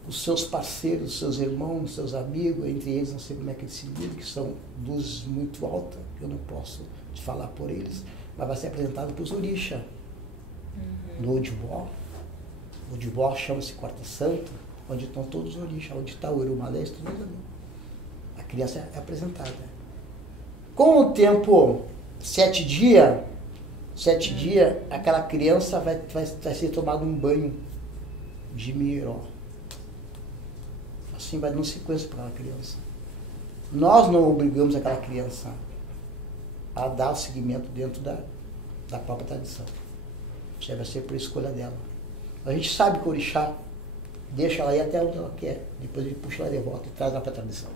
os seus parceiros, os seus irmãos, os seus amigos, entre eles, não sei como é que eles se lidam, que são luzes muito altas, eu não posso te falar por eles, mas vai ser apresentado para os orixá. No Odibó. O Odibó chama-se Quarta Santa, onde estão todos os orixá, onde está o Urumalé, tudo ali. A criança é apresentada. Com o tempo, 7 dias, aquela criança vai ser tomada um banho de miró. Assim vai dando sequência para aquela criança. Nós não obrigamos aquela criança a dar o seguimento dentro da própria tradição. Isso vai ser por escolha dela. A gente sabe que o orixá deixa ela ir até onde ela quer, depois ele puxa ela de volta e traz ela para a tradição.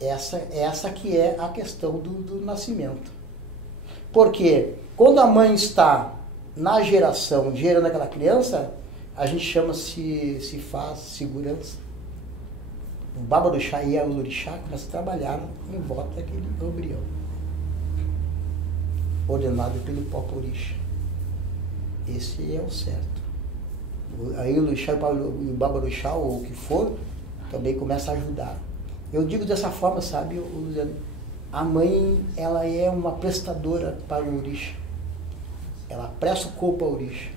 Essa que é a questão do nascimento. Porque quando a mãe está na geração, gerando aquela criança, a gente se faz segurança. O Babadoxá e a Orixá começam a trabalhar em volta daquele embrião, ordenado pelo próprio orixá. Esse é o certo. Aí o orixá e o Babadoxá, ou o que for, também começa a ajudar. Eu digo dessa forma, sabe, Luciano? A mãe, ela é uma prestadora para o orixá. Ela presta o corpo ao orixá.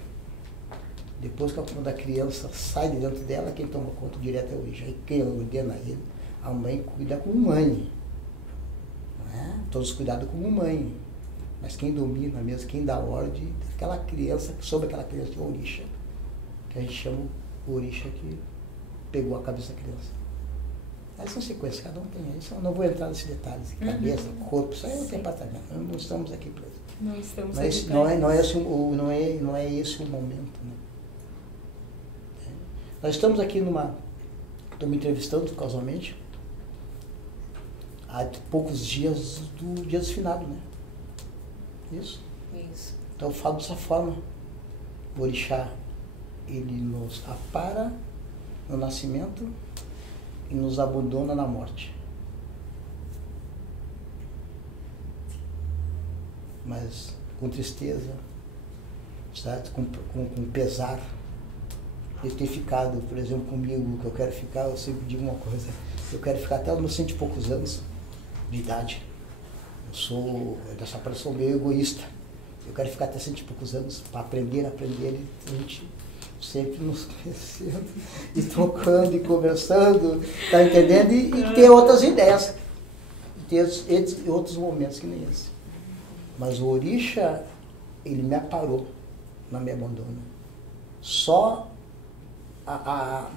Depois que a criança sai de dentro dela, quem toma conta direto é o orixá. E quem ordena ele, a mãe cuida como mãe. Não é? Todos cuidados como mãe. Mas quem domina mesmo, quem dá ordem, aquela criança, sobre aquela criança é o orixá. Que a gente chama o orixá que pegou a cabeça da criança. Essas são sequências, cada um tem isso. Eu não vou entrar nesses detalhes, cabeça, corpo, isso aí é outro departamento. Nós não estamos aqui para isso. Não estamos aqui. Não é esse o momento, né? Nós estamos aqui estou me entrevistando casualmente, há poucos dias do dia dos finados, né? Isso. Isso. Então eu falo dessa forma. O orixá, ele nos apara no nascimento e nos abandona na morte. Mas com tristeza, certo? Com pesar. Ele tem ficado, por exemplo, comigo, que eu quero ficar, eu sempre digo uma coisa, eu quero ficar até os meus 100 e poucos anos de idade. Eu sou dessa pessoa meio egoísta. Eu quero ficar até 100 e poucos anos para aprender, e a gente sempre nos conhecendo, e trocando, e conversando, tá entendendo? E ter outras ideias, e ter outros momentos que nem esse. Mas o orixá, ele me aparou, não me abandona. Só a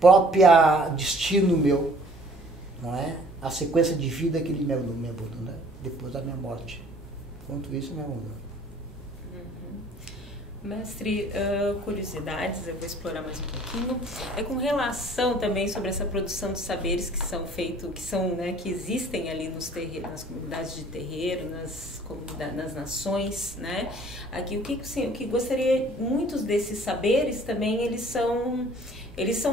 própria destino meu, não é? A sequência de vida que ele me abandona depois da minha morte. Quanto isso, me abandona. Mestre, curiosidades, eu vou explorar mais um pouquinho. É com relação também sobre essa produção de saberes que são feitos, que existem ali nos terreiros, nas comunidades de terreiro, nas nações, né? Aqui o que gostaria, muitos desses saberes também eles são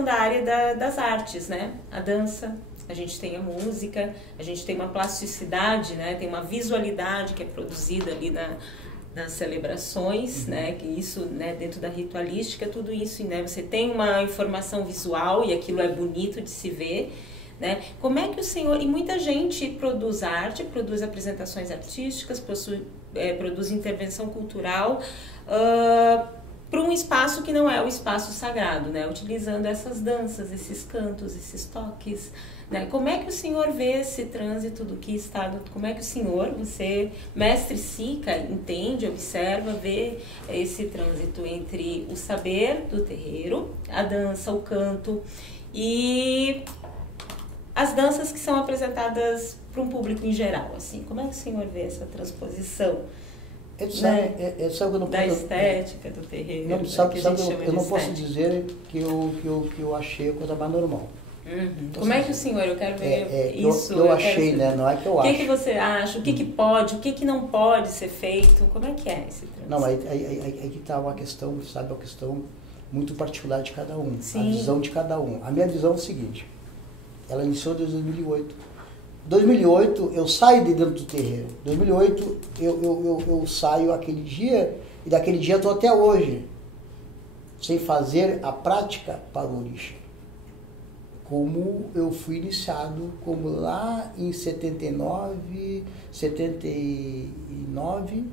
da área das artes, né? A dança, a gente tem a música, a gente tem uma plasticidade, né? Tem uma visualidade que é produzida ali nas celebrações, né, que isso, né, dentro da ritualística, tudo isso, né, você tem uma informação visual e aquilo é bonito de se ver, né? Como é que o senhor, e muita gente produz arte, produz apresentações artísticas, produz intervenção cultural, para um espaço que não é o espaço sagrado, né, utilizando essas danças, esses cantos, esses toques, né? Como é que o senhor vê esse trânsito do que está, como é que o senhor, você, mestre Sica, entende, observa, vê esse trânsito entre o saber do terreiro, a dança, o canto e as danças que são apresentadas para um público em geral, assim, como é que o senhor vê essa transposição? Da estética do terreiro. Não, eu não posso dizer que eu achei a coisa mais normal. Como é que o senhor, eu quero ver isso. Eu achei, né? Não é que eu acho. O que você acha? O que pode, o que não pode ser feito? Como é que é esse trânsito? Não, aí que está uma questão, sabe, uma questão muito particular de cada um. Sim. A visão de cada um. A minha visão é o seguinte, ela iniciou desde 2008. 2008 eu saio de dentro do terreiro. 2008 eu saio aquele dia e daquele dia estou até hoje sem fazer a prática para o orixá. Como eu fui iniciado, como lá em 79,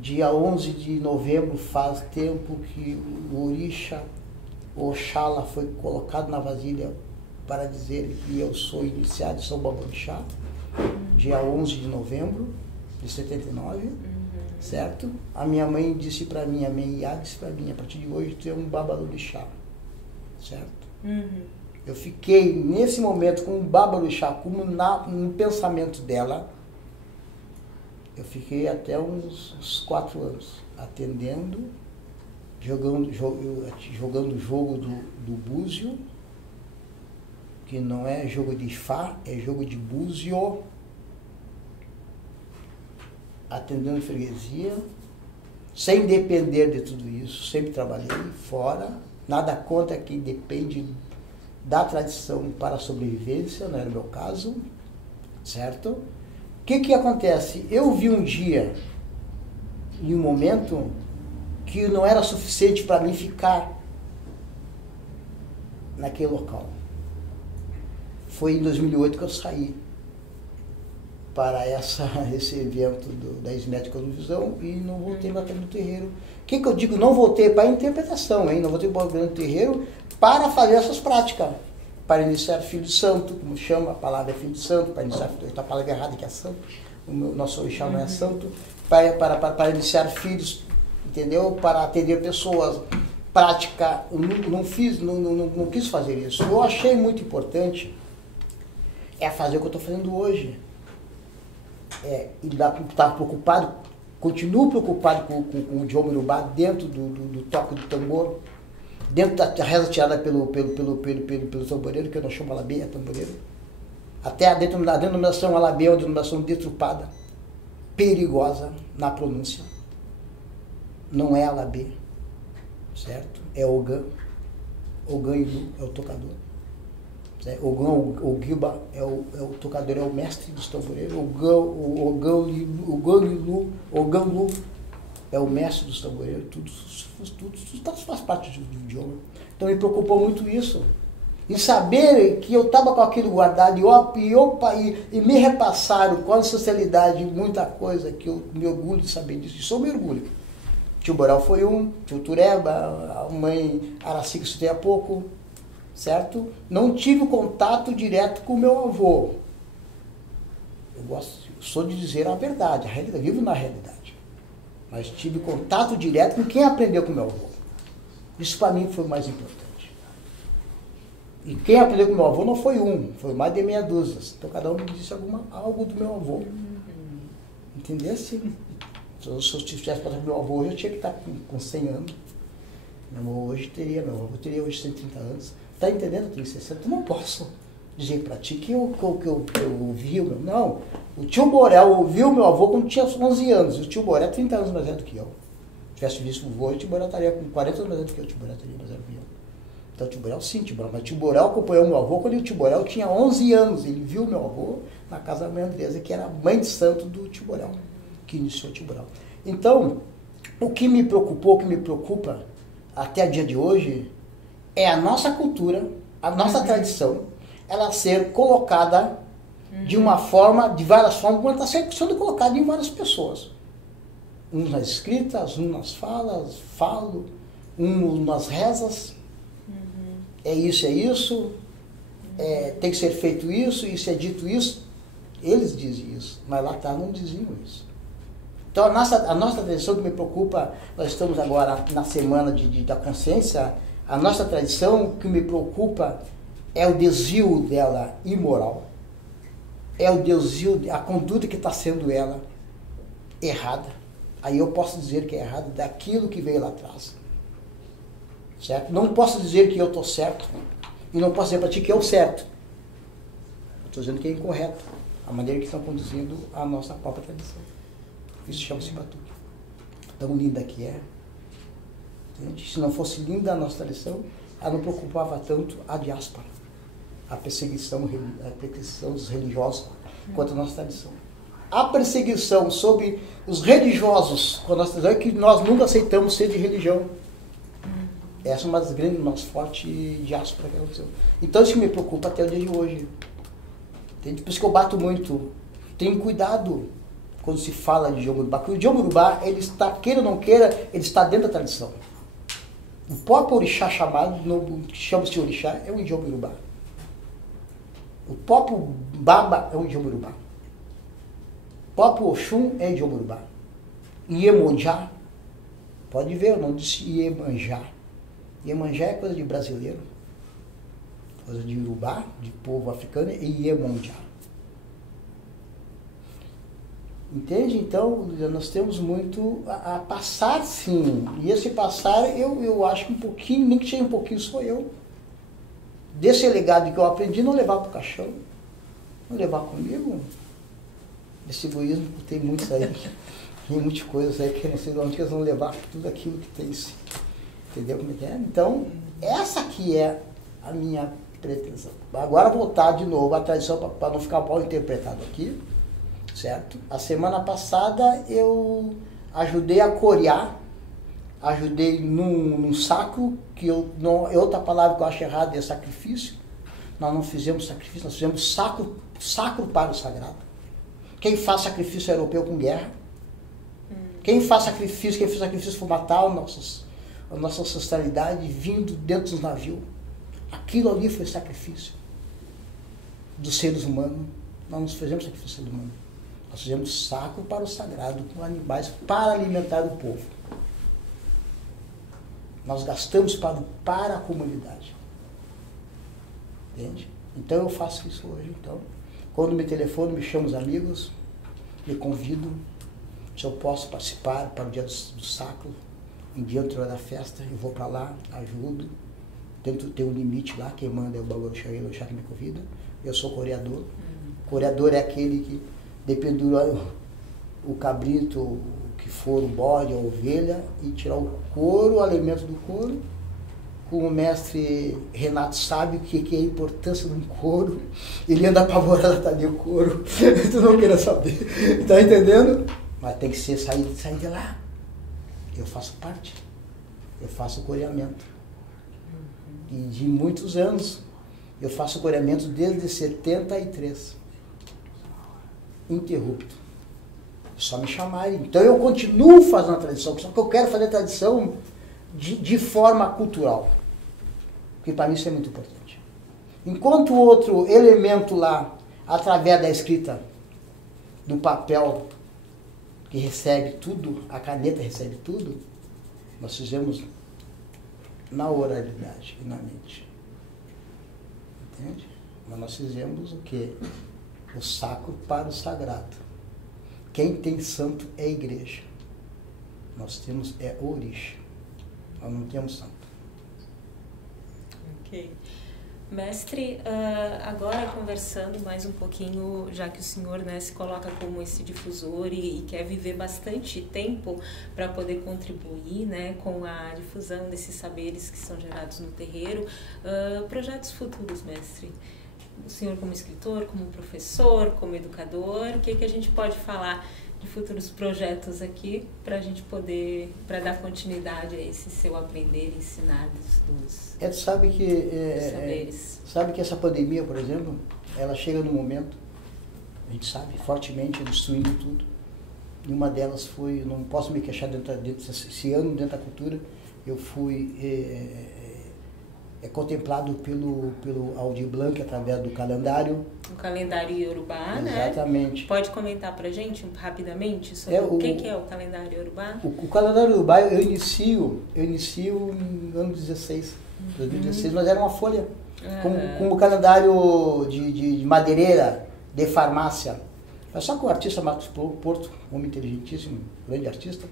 dia 11 de novembro, faz tempo que o orixá, o Oxala, foi colocado na vasilha para dizer que eu sou iniciado, sou Babalorixá, dia 11 de novembro de 79, certo? A minha mãe disse para mim, a minha Iá disse para mim, a partir de hoje tu é um Babalorixá, certo? Eu fiquei nesse momento com o Babalorixá, como no pensamento dela, eu fiquei até uns 4 anos atendendo, jogando o jogo do búzio, que não é jogo de Ifá, é jogo de búzio, atendendo freguesia, sem depender de tudo isso, sempre trabalhei fora, nada contra quem depende da tradição para a sobrevivência, não era o meu caso, certo? O que acontece? Eu vi um dia, em um momento, que não era suficiente para mim ficar naquele local. Foi em 2008 que eu saí para esse evento das médicas de visão e não voltei mais no terreiro. O que eu digo? Não voltei para a interpretação, hein? Não voltei para o terreiro para fazer essas práticas. Para iniciar filho de santo, como chama, a palavra é filho de santo, para iniciar, a palavra errada que é santo, o nosso orixá não é santo, para iniciar filhos, entendeu? Para atender pessoas, prática, eu não quis fazer isso. Eu achei muito importante fazer o que eu estou fazendo hoje. E estar preocupado, continuo preocupado com o Djoma Urubá dentro do toque do tambor, dentro da reza tirada pelo tamboreiro, que eu não chamo Alabê, é tamboreiro, até a denominação Alabê é uma denominação detrupada, perigosa na pronúncia. Não é Alabê, certo? É Ogã. Ogã Ilu é o tocador. Ogã Gilba é o tocador, é o mestre dos tamboreiros. Ogã Lu é o mestre dos tamboreiros. Tudo faz parte do idioma. Então me preocupou muito isso. E saber que eu estava com aquilo guardado e me repassaram com a ancestralidade muita coisa, que eu me orgulho de saber disso. Isso eu me orgulho. Tio Borel foi um, tio Tureba, a mãe Araci que estudei há pouco, certo? Não tive contato direto com o meu avô. Eu sou de dizer a verdade, a realidade, vivo na realidade. Mas tive contato direto com quem aprendeu com o meu avô. Isso para mim foi o mais importante. E quem aprendeu com o meu avô não foi um, foi mais de meia dúzia. Então cada um me disse algo do meu avô. Entendesse? Se eu tivesse passado meu avô hoje, eu tinha que estar com 100 anos. Meu avô teria hoje 130 anos. Está entendendo? Eu tenho 60, eu não posso dizer para ti que eu ouvi o meu... Não, o tio Borel ouviu o meu avô quando tinha 11 anos. E o tio Borel é 30 anos mais velho do que eu. Se tivesse visto o avô, o tio Borel estaria com 40 anos mais velho do que eu. O tio Borel estaria mais velho do que eu. Então o tio Borel sim, mas o tio Borel acompanhou o meu avô quando o tio Borel tinha 11 anos. Ele viu o meu avô na casa da mãe Andresa, que era a mãe de santo do tio Borel, que iniciou o tio Borel. Então, o que me preocupou, o que me preocupa até o dia de hoje, é a nossa cultura, a nossa tradição, ela ser colocada de uma forma, de várias formas, como ela está sendo colocada em várias pessoas. Uns nas escritas, uns nas falas, uns nas rezas. É isso, tem que ser feito isso é dito isso. Eles dizem isso, mas lá atrás não diziam isso. Então a nossa tradição que me preocupa, nós estamos agora na semana da consciência, a nossa tradição que me preocupa é o desvio dela imoral. É o desvio, a conduta que está sendo ela errada. Aí eu posso dizer que é errado daquilo que veio lá atrás. Certo? Não posso dizer que eu estou certo. E não posso dizer para ti que eu certo. Eu estou dizendo que é incorreto. A maneira que estão conduzindo a nossa própria tradição. Isso chama-se batuque. Tão linda que é. Entende? Se não fosse linda a nossa tradição, ela não preocupava tanto a diáspora. A perseguição dos religiosos quanto a nossa tradição. A perseguição sobre os religiosos com a nossa tradição é que nós nunca aceitamos ser de religião. Essa é uma das grandes, mais fortes diáspora que aconteceu. Então isso que me preocupa até o dia de hoje. Entende? Por isso que eu bato muito. Tenha cuidado quando se fala de idioma urubá. Porque o idioma urubá, ele está, queira ou não queira, ele está dentro da tradição. O próprio orixá chamado, que chama-se de orixá, é um idioma urubá. O próprio baba é um idioma urubá. O próprio Oxum é idioma urubá. Iemonjá, pode ver, eu não disse Iemanjá. Iemanjá é coisa de brasileiro, coisa de urubá, de povo africano, e Iemonjá. Entende? Então, nós temos muito a passar, sim. E esse passar, eu acho que um pouquinho, nem que seja um pouquinho, sou eu. Desse legado que eu aprendi, não levar para o caixão, não levar comigo. Esse egoísmo, tem muitos aí, tem muitas coisas aí que eu não sei de onde eles vão levar tudo aquilo que tem. Entendeu como é que é? Então, essa aqui é a minha pretensão. Agora voltar de novo à tradição, para não ficar mal interpretado aqui, certo? A semana passada eu ajudei a corear, ajudei num sacro, que outra palavra que eu acho errada é sacrifício. Nós não fizemos sacrifício, nós fizemos sacro para o sagrado. Quem faz sacrifício é europeu com guerra. Quem fez sacrifício foi matar a nossa ancestralidade vindo dentro dos navios. Aquilo ali foi sacrifício dos seres humanos. Nós não fizemos sacrifício do ser humano. Nós fizemos sacro para o sagrado, com animais, para alimentar o povo. Nós gastamos para a comunidade. Entende? Então eu faço isso hoje. Então, quando me telefono, me chamo os amigos, me convido, se eu posso participar para o dia do sacro, um dia anterior da festa, eu vou para lá, ajudo, tento ter um limite lá, quem manda é o Balu Xaíla, que me convida, eu sou coreador. Coreador é aquele que, depende o cabrito, o que for, o bode, a ovelha, e tirar o couro, o alimento do couro. Como o mestre Renato sabe o que é a importância de um couro, ele anda apavorado, tá ali o couro, tu não queira saber, tá entendendo? Mas tem que ser sair de lá. Eu faço parte, eu faço coreamento. E de muitos anos, eu faço coreamento desde 73, interrupto. Só me chamarem. Então eu continuo fazendo a tradição, só que eu quero fazer a tradição de forma cultural. Porque para mim isso é muito importante. Enquanto o outro elemento lá, através da escrita, do papel, que recebe tudo, a caneta recebe tudo, nós fizemos na oralidade e na mente. Entende? Mas nós fizemos o quê? O sacro para o sagrado. Quem tem santo é a igreja. Nós temos o orixá. Nós não temos santo. Ok. Mestre, agora conversando mais um pouquinho, já que o senhor, né, se coloca como esse difusor e quer viver bastante tempo para poder contribuir, né, com a difusão desses saberes que são gerados no terreiro, projetos futuros, mestre? O senhor como escritor, como professor, como educador, o que a gente pode falar de futuros projetos aqui para a gente poder, para dar continuidade a esse seu aprender e ensinar dos sabe que saberes. Sabe que essa pandemia, por exemplo, ela chega num momento, a gente sabe, fortemente destruindo tudo. E uma delas foi, não posso me queixar esse ano dentro da cultura, eu fui contemplado pelo Aldir Blanc através do calendário. O calendário Iorubá, né? Exatamente. Pode comentar pra gente rapidamente sobre o que é o calendário Iorubá? O calendário Iorubá eu inicio em ano 2016, mas era uma folha. Com o calendário de madeireira, de farmácia. Só que o artista Marcos Porto, homem inteligentíssimo, grande artista,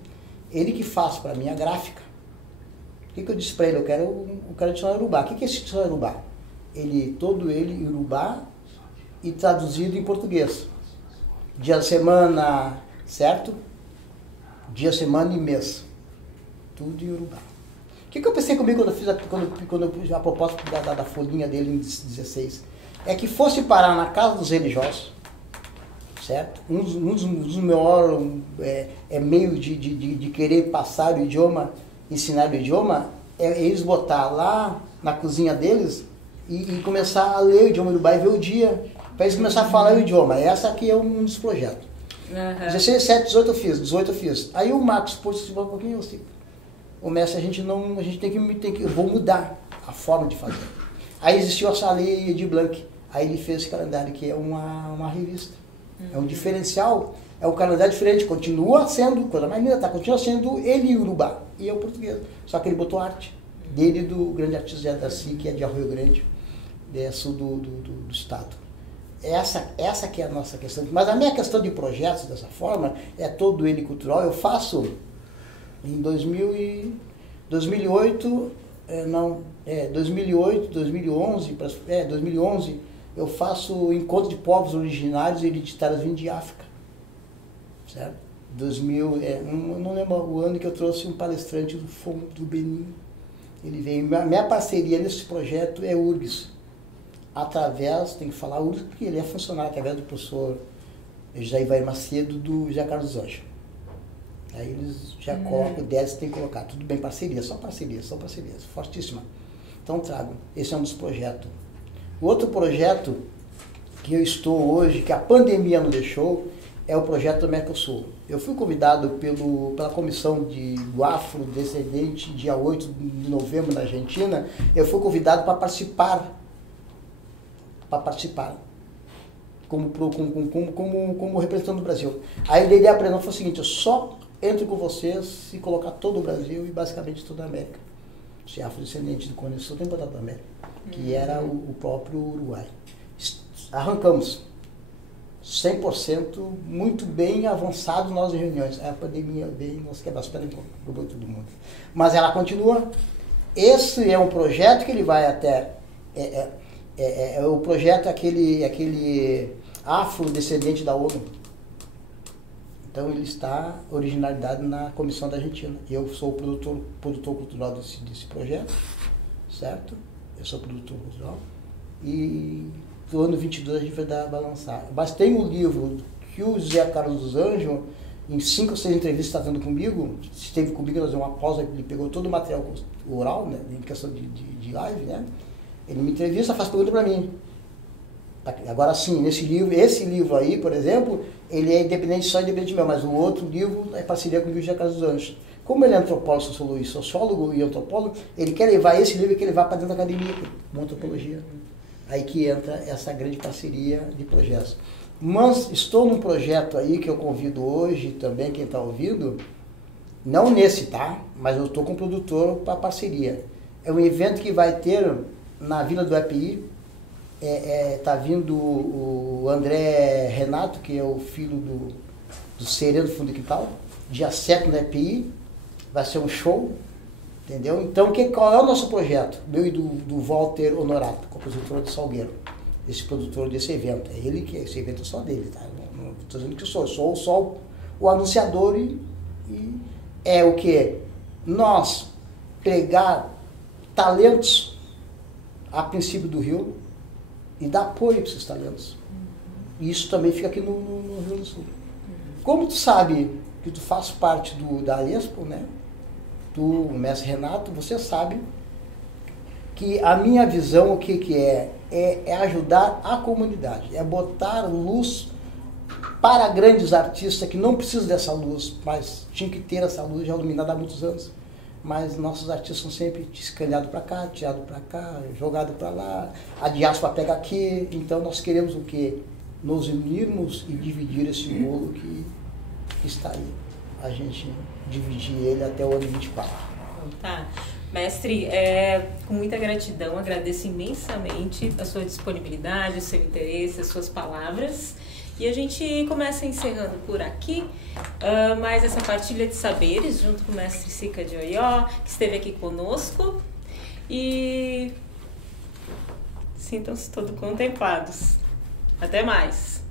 ele que faz para mim a gráfica. O que eu disse para ele? Eu quero dicionário Iorubá. O que é esse dicionário Iorubá? Todo ele Iorubá e traduzido em português. Dia, semana, certo? Dia, semana e mês. Tudo em Iorubá. O que eu pensei comigo quando eu fiz a proposta da folhinha dele em 16? É que fosse parar na casa dos religiosos, certo? Um dos maiores meio de querer passar o idioma, ensinar o idioma, é eles botar lá na cozinha deles e começar a ler o idioma Iorubá e ver o dia, para eles começar a falar o idioma. Essa aqui é um dos projetos. 16, 17, 18 eu fiz, 18 eu fiz. Aí o Marcos pôs um pouquinho assim, o mestre, a gente tem que, eu vou mudar a forma de fazer. Aí existiu essa lei de Blanc, aí ele fez esse calendário que é uma revista. É um diferencial, é um calendário diferente, continua sendo, coisa mais linda, continua sendo ele Iorubá, e é o português. Só que ele botou arte dele do grande artista Zé Daci, que é de Arroio Grande, sul do estado. Essa que é a nossa questão. Mas a minha questão de projetos dessa forma é todo ele cultural. Eu faço em 2008, 2011, eu faço encontro de povos originários e hereditários vindo de África, certo? Não lembro o ano que eu trouxe um palestrante do Benin. Ele veio. Minha parceria nesse projeto é URGS. Tem que falar URGS porque ele é funcionário através do professor Jair Macedo do José Carlos Anjos. Aí eles já colocam, tem que colocar. Tudo bem, são parcerias, fortíssima. Então trago, esse é um dos projetos. O outro projeto que eu estou hoje, que a pandemia não deixou, é o projeto do Mercosul. Eu fui convidado pela comissão do Afrodescendente, dia 8 de novembro na Argentina, eu fui convidado para participar como representante do Brasil. A ideia apresentou foi o seguinte: eu só entro com vocês se colocar todo o Brasil e basicamente toda a América. Se afrodescendente do Cone Sul tem botado da América, que era o próprio Uruguai. Arrancamos 100% muito bem avançado nas reuniões. A pandemia veio, nós quebramos para todo mundo. Mas ela continua. Esse é um projeto que ele vai até o projeto aquele afrodescendente da ONU. Então ele está originalidade na Comissão da Argentina. Eu sou o produtor cultural desse projeto, certo? Eu sou produtor cultural. E no ano 22 a gente vai lançar. Mas tem um livro que o José Carlos dos Anjos, em 5 ou 6 entrevistas está tendo comigo, esteve comigo, nós demos uma pausa, ele pegou todo o material oral, né, em questão de live, né? Ele me entrevista, faz pergunta para mim. Agora sim, esse livro aí, por exemplo, ele é só independente meu, mas o outro livro é parceria com o José Carlos dos Anjos. Como ele é antropólogo, sociólogo e antropólogo, ele quer levar esse livro, quer levar para dentro da academia, uma antropologia. Aí que entra essa grande parceria de projetos. Mas estou num projeto aí que eu convido hoje também, quem está ouvindo, não nesse, tá? Mas eu estou com o produtor para parceria. É um evento que vai ter na Vila do API, tá vindo o André Renato, que é o filho do Sereno do Fundo de Quintal, dia 7 no API, vai ser um show, entendeu? Então, qual é o nosso projeto? Meu e do Walter Honorato, compositor de Salgueiro, esse produtor desse evento. É ele que, esse evento é só dele, tá? Não estou dizendo que eu sou só o anunciador e é o que? Nós pegar talentos a princípio do Rio e dar apoio para esses talentos. E isso também fica aqui no Rio Grande do Sul. Como tu sabe que tu faz parte da Expo, né? O mestre Renato, você sabe que a minha visão, o que é ajudar a comunidade, é botar luz para grandes artistas que não precisam dessa luz, mas tinham que ter essa luz já iluminada há muitos anos. Mas nossos artistas são sempre escalhados para cá, tirados para cá, jogados para lá, a diáspora pega aqui. Então nós queremos o quê? Nos unirmos e dividir esse bolo que está aí. A gente dividir ele até o ano 24. Tá. Mestre, com muita gratidão, agradeço imensamente a sua disponibilidade, o seu interesse, as suas palavras. E a gente começa encerrando por aqui mais essa partilha de saberes junto com o mestre Sica de Oió, que esteve aqui conosco. E sintam-se todos contemplados. Até mais!